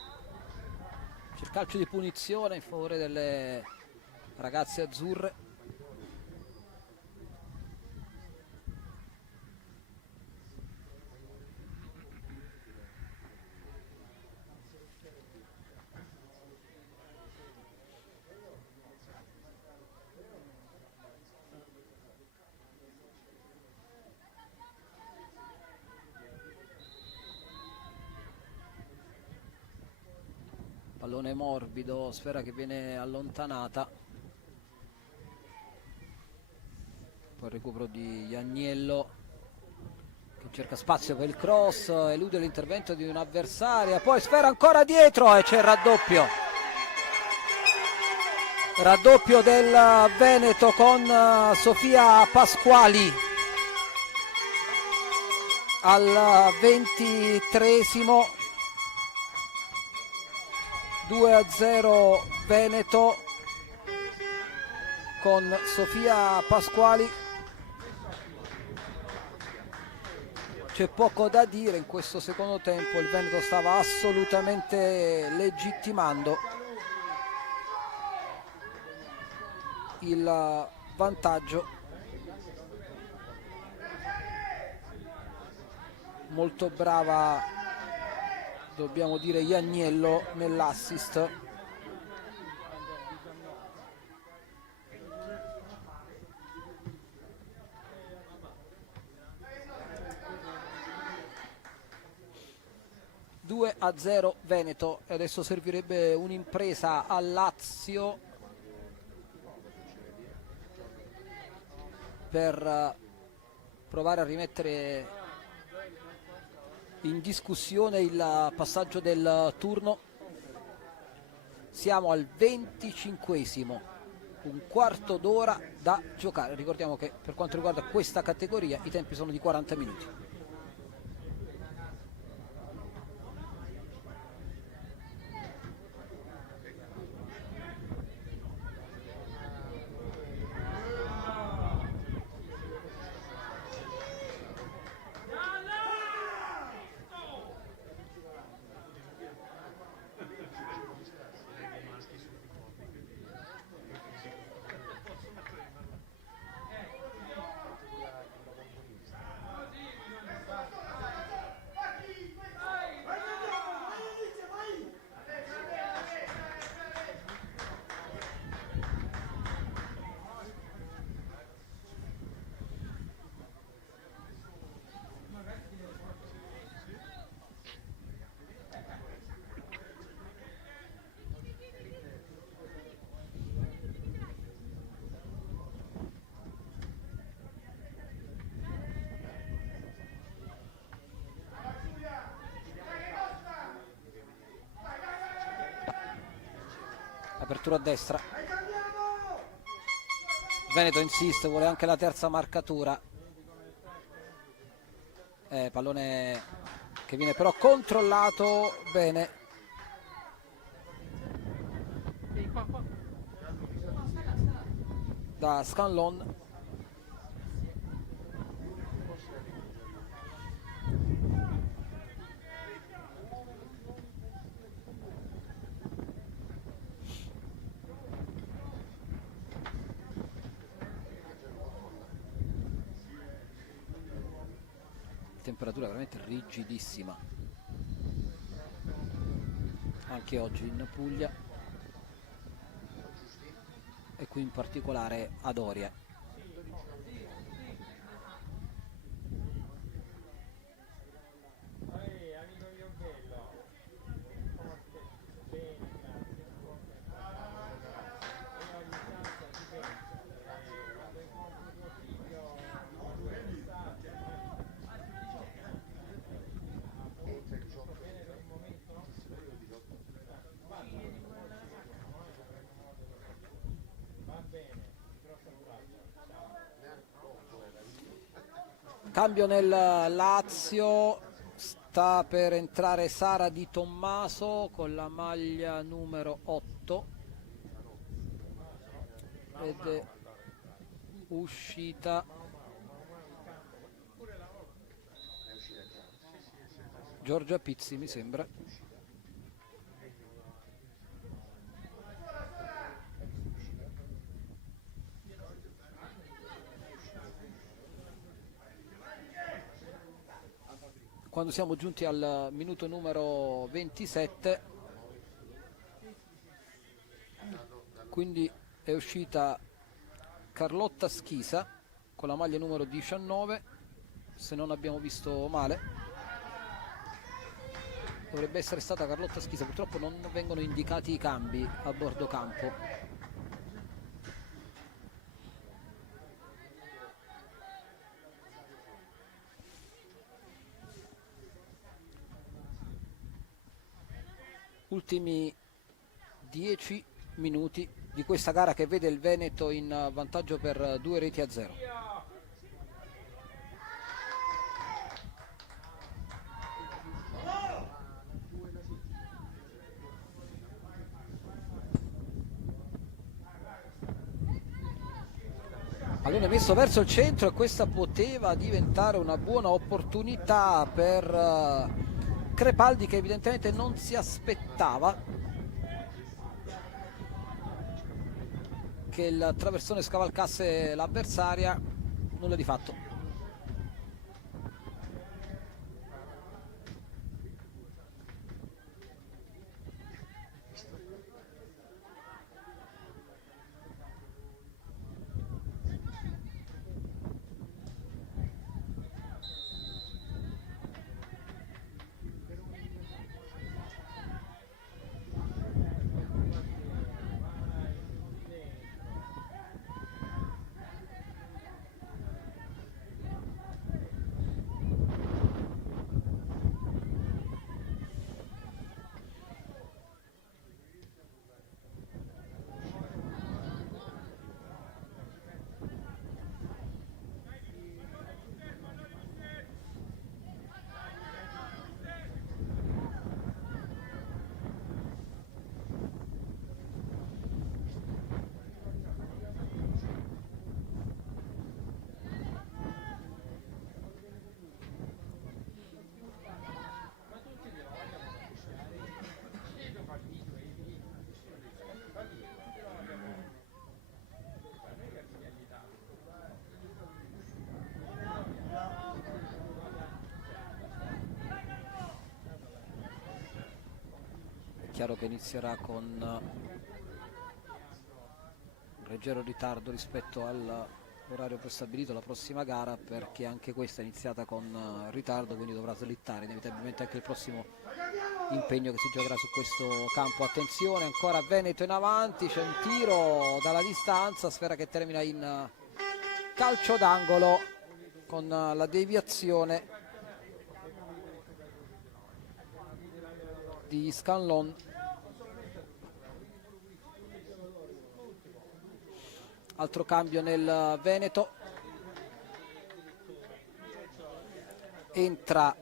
c'è il calcio di punizione in favore delle ragazze azzurre. Pallone morbido, sfera che viene allontanata. Poi il recupero di Agnello che cerca spazio per il cross, elude l'intervento di un'avversaria, poi sfera ancora dietro e c'è il raddoppio. Raddoppio del Veneto con Sofia Pasquali al 23esimo. 2-0 Veneto. con Sofia Pasquali. C'è poco da dire, in questo secondo tempo il Veneto stava assolutamente legittimando il vantaggio. Molto brava, dobbiamo dire, Ianiello nell'assist. A 0 Veneto, e adesso servirebbe un'impresa al Lazio per provare a rimettere in discussione il passaggio del turno. Siamo al 25esimo, un quarto d'ora da giocare. Ricordiamo che per quanto riguarda questa categoria i tempi sono di 40 minuti. Apertura a destra, Veneto insiste, vuole anche la terza marcatura, pallone che viene però controllato bene da Scanlon. Temperatura veramente rigidissima anche oggi in Puglia e qui in particolare ad Oria. Cambio nel Lazio, sta per entrare Sara Di Tommaso con la maglia numero 8 ed è uscita Giorgia Pizzi, mi sembra. Quando siamo giunti al minuto numero 27, quindi è uscita Carlotta Schisa con la maglia numero 19, se non abbiamo visto male. Dovrebbe essere stata Carlotta Schisa, purtroppo non vengono indicati i cambi a bordo campo. Ultimi 10 minuti di questa gara che vede il Veneto in vantaggio per 2-0. pallone messo verso il centro e questa poteva diventare una buona opportunità per Crepaldi, che evidentemente non si aspettava che il traversone scavalcasse l'avversaria. Nulla di fatto. Chiaro che inizierà con un leggero ritardo rispetto all'orario prestabilito la prossima gara, perché anche questa è iniziata con ritardo, quindi dovrà slittare inevitabilmente anche il prossimo impegno che si giocherà su questo campo. Attenzione, ancora Veneto in avanti, c'è un tiro dalla distanza, sfera che termina in calcio d'angolo con la deviazione di Scanlon. Altro cambio nel Veneto, entra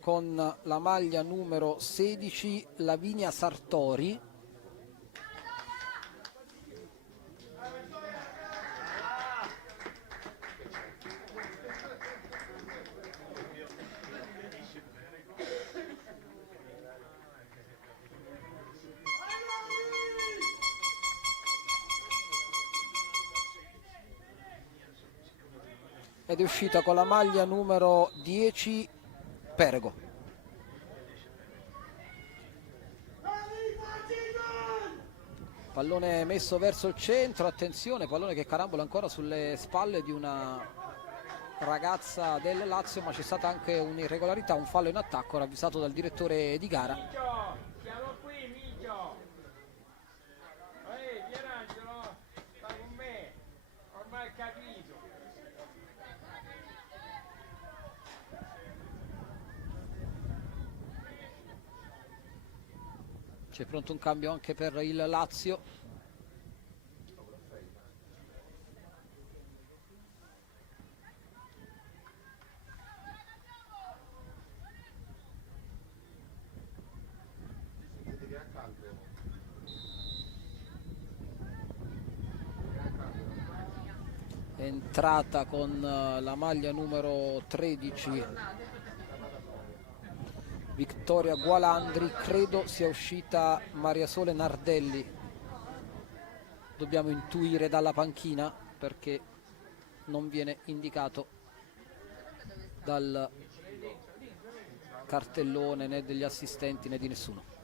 con la maglia numero 16 Lavinia Sartori. Ed è uscita con la maglia numero 10 Perego. Pallone messo verso il centro, attenzione, pallone che carambola ancora sulle spalle di una ragazza del Lazio, ma c'è stata anche un'irregolarità, un fallo in attacco ravvisato dal direttore di gara. Siamo qui, Micio. Pierangelo, sta con me. Ormai capito. C'è pronto un cambio anche per il Lazio. Entrata con la maglia numero 13 Vittoria Gualandri, credo sia uscita Maria Sole Nardelli, dobbiamo intuire dalla panchina perché non viene indicato dal cartellone né degli assistenti né di nessuno.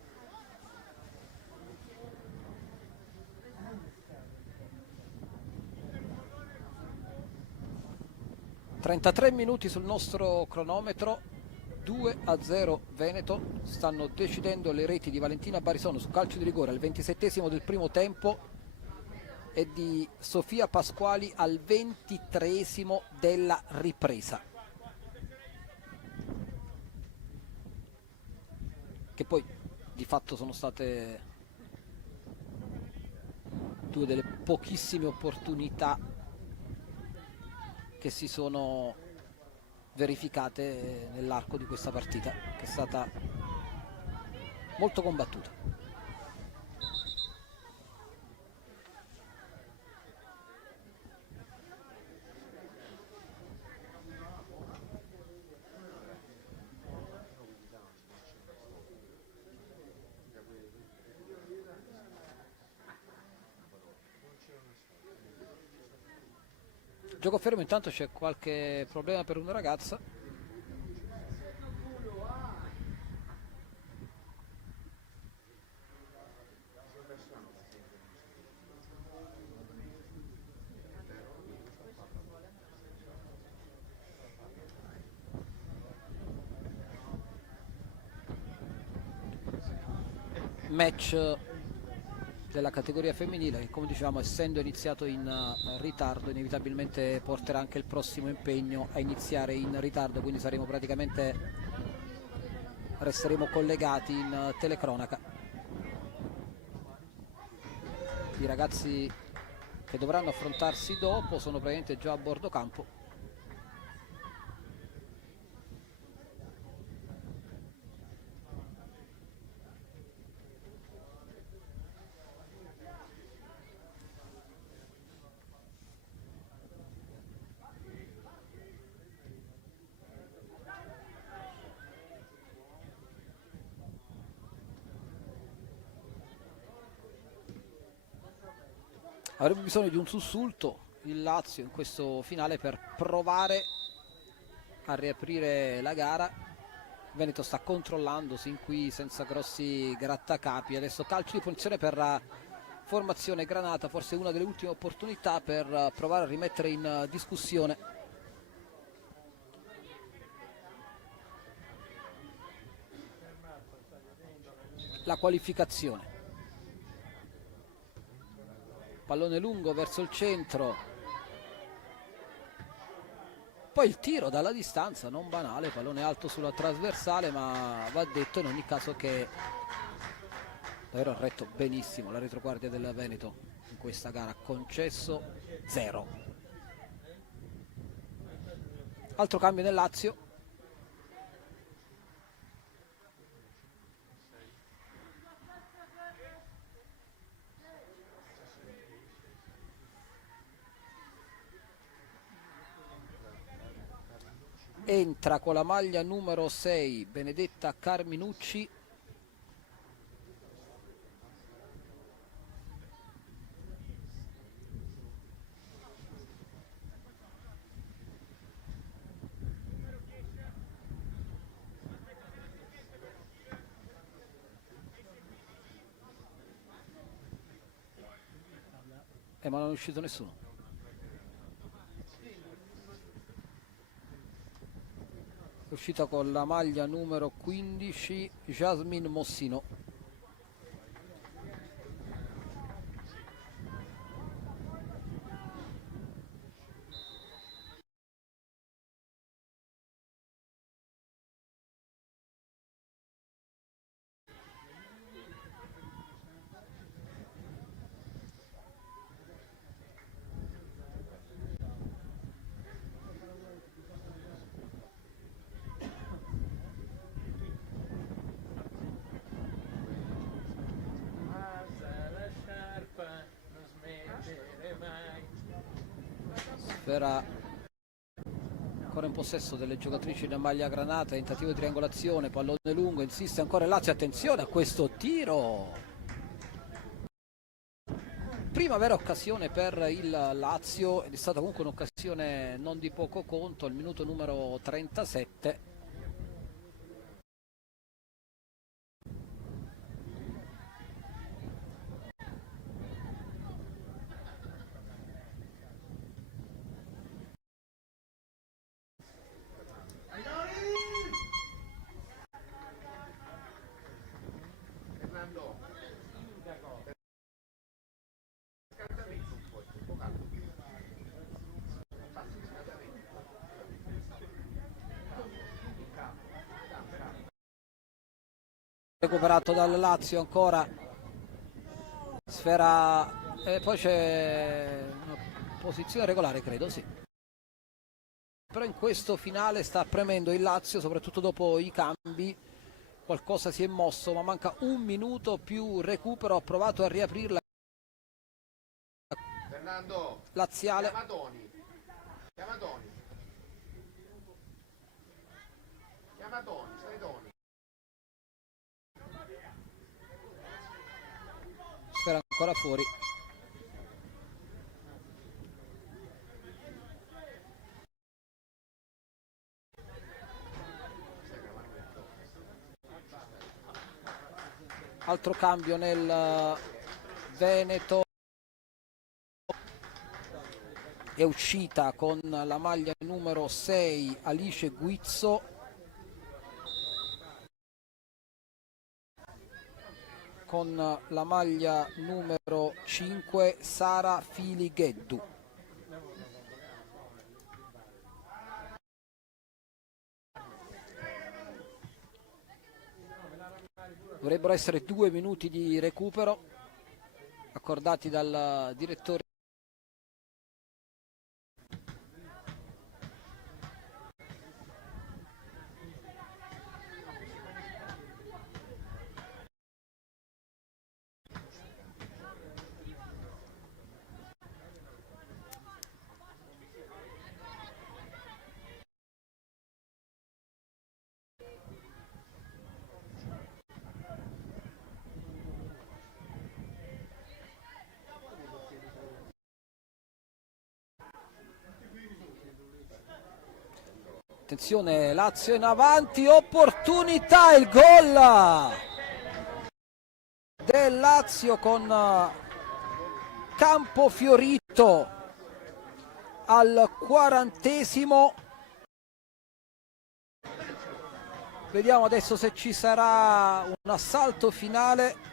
...33 minuti sul nostro cronometro, 2-0 Veneto, stanno decidendo le reti di Valentina Barisono su calcio di rigore al 27esimo del primo tempo e di Sofia Pasquali al 23esimo della ripresa. Che poi di fatto sono state due delle pochissime opportunità che si sono verificate nell'arco di questa partita, che è stata molto combattuta. Gioco fermo, intanto c'è qualche problema per una ragazza. Match della categoria femminile che, come dicevamo, essendo iniziato in ritardo, inevitabilmente porterà anche il prossimo impegno a iniziare in ritardo, quindi resteremo collegati in telecronaca. I ragazzi che dovranno affrontarsi dopo sono praticamente già a bordo campo. Avrebbe bisogno di un sussulto il Lazio in questo finale per provare a riaprire la gara. Veneto sta controllando sin qui senza grossi grattacapi. Adesso calcio di punizione per la formazione granata, forse una delle ultime opportunità per provare a rimettere in discussione la qualificazione. Pallone lungo verso il centro, poi il tiro dalla distanza non banale, pallone alto sulla trasversale, ma va detto in ogni caso che davvero ha retto benissimo la retroguardia del Veneto in questa gara, concesso 0. Altro cambio nel Lazio. Entra con la maglia numero 6 Benedetta Carminucci. Ma non è uscito nessuno. È uscita con la maglia numero 15 Jasmine Mossino. Sfera ancora in possesso delle giocatrici in maglia granata, tentativo di triangolazione, pallone lungo, insiste ancora il Lazio, attenzione a questo tiro, prima vera occasione per il Lazio ed è stata comunque un'occasione non di poco conto, al minuto numero 37. Recuperato dal Lazio ancora, sfera, e poi c'è una posizione regolare, credo, sì. Però in questo finale sta premendo il Lazio, soprattutto dopo i cambi, qualcosa si è mosso, ma manca un minuto più recupero, ha provato a riaprirla. Fernando, Laziale. chiama Toni. Chiama Toni. Chiama Toni, stai Toni. Sfera ancora fuori. altro cambio nel Veneto, è uscita con la maglia numero 6 Alice Guizzo, con la maglia numero 5 Sara Filigheddu. Dovrebbero essere 2 minuti di recupero accordati dal direttore. Attenzione, Lazio in avanti, opportunità, il gol del Lazio con Campofiorito al 40°. Vediamo adesso se ci sarà un assalto finale.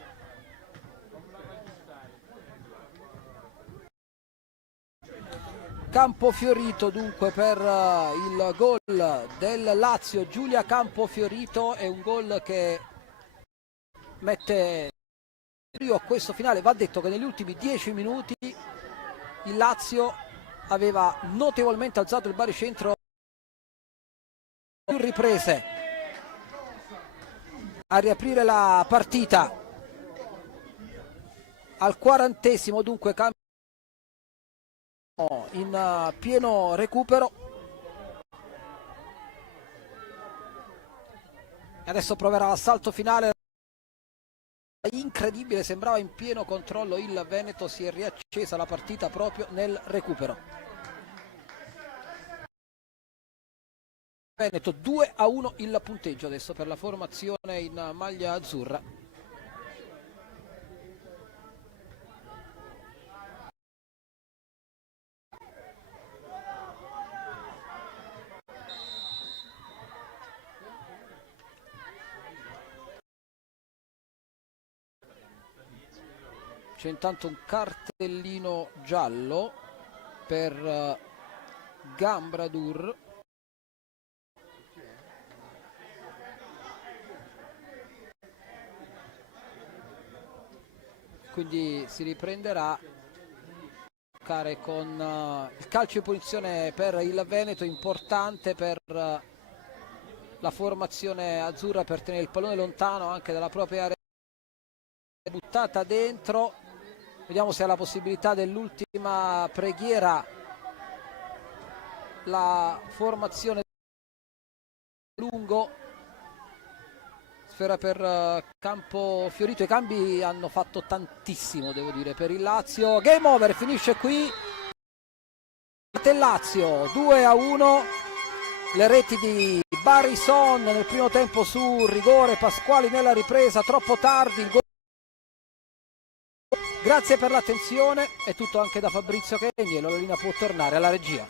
Campofiorito dunque per il gol del Lazio. Giulia Campofiorito, è un gol che mette brio a questo finale. Va detto che negli ultimi 10 minuti il Lazio aveva notevolmente alzato il baricentro, più riprese a riaprire la partita. Al 40° dunque in pieno recupero. E adesso proverà l'assalto finale. Incredibile, sembrava in pieno controllo il Veneto, si è riaccesa la partita proprio nel recupero. Veneto 2-1 il punteggio adesso per la formazione in maglia azzurra. C'è intanto un cartellino giallo per Gambradur. Quindi si riprenderà con il calcio in punizione per il Veneto, importante per la formazione azzurra per tenere il pallone lontano anche dalla propria area. Buttata dentro. Vediamo se ha la possibilità dell'ultima preghiera la formazione lungo. Sfera per Campofiorito. I cambi hanno fatto tantissimo, devo dire, per il Lazio. Game over, finisce qui il Lazio 2-1. Le reti di Barison nel primo tempo su rigore, Pasquali nella ripresa, troppo tardi il gol. Grazie per l'attenzione, è tutto anche da Fabrizio Cheniello, la linea può tornare alla regia.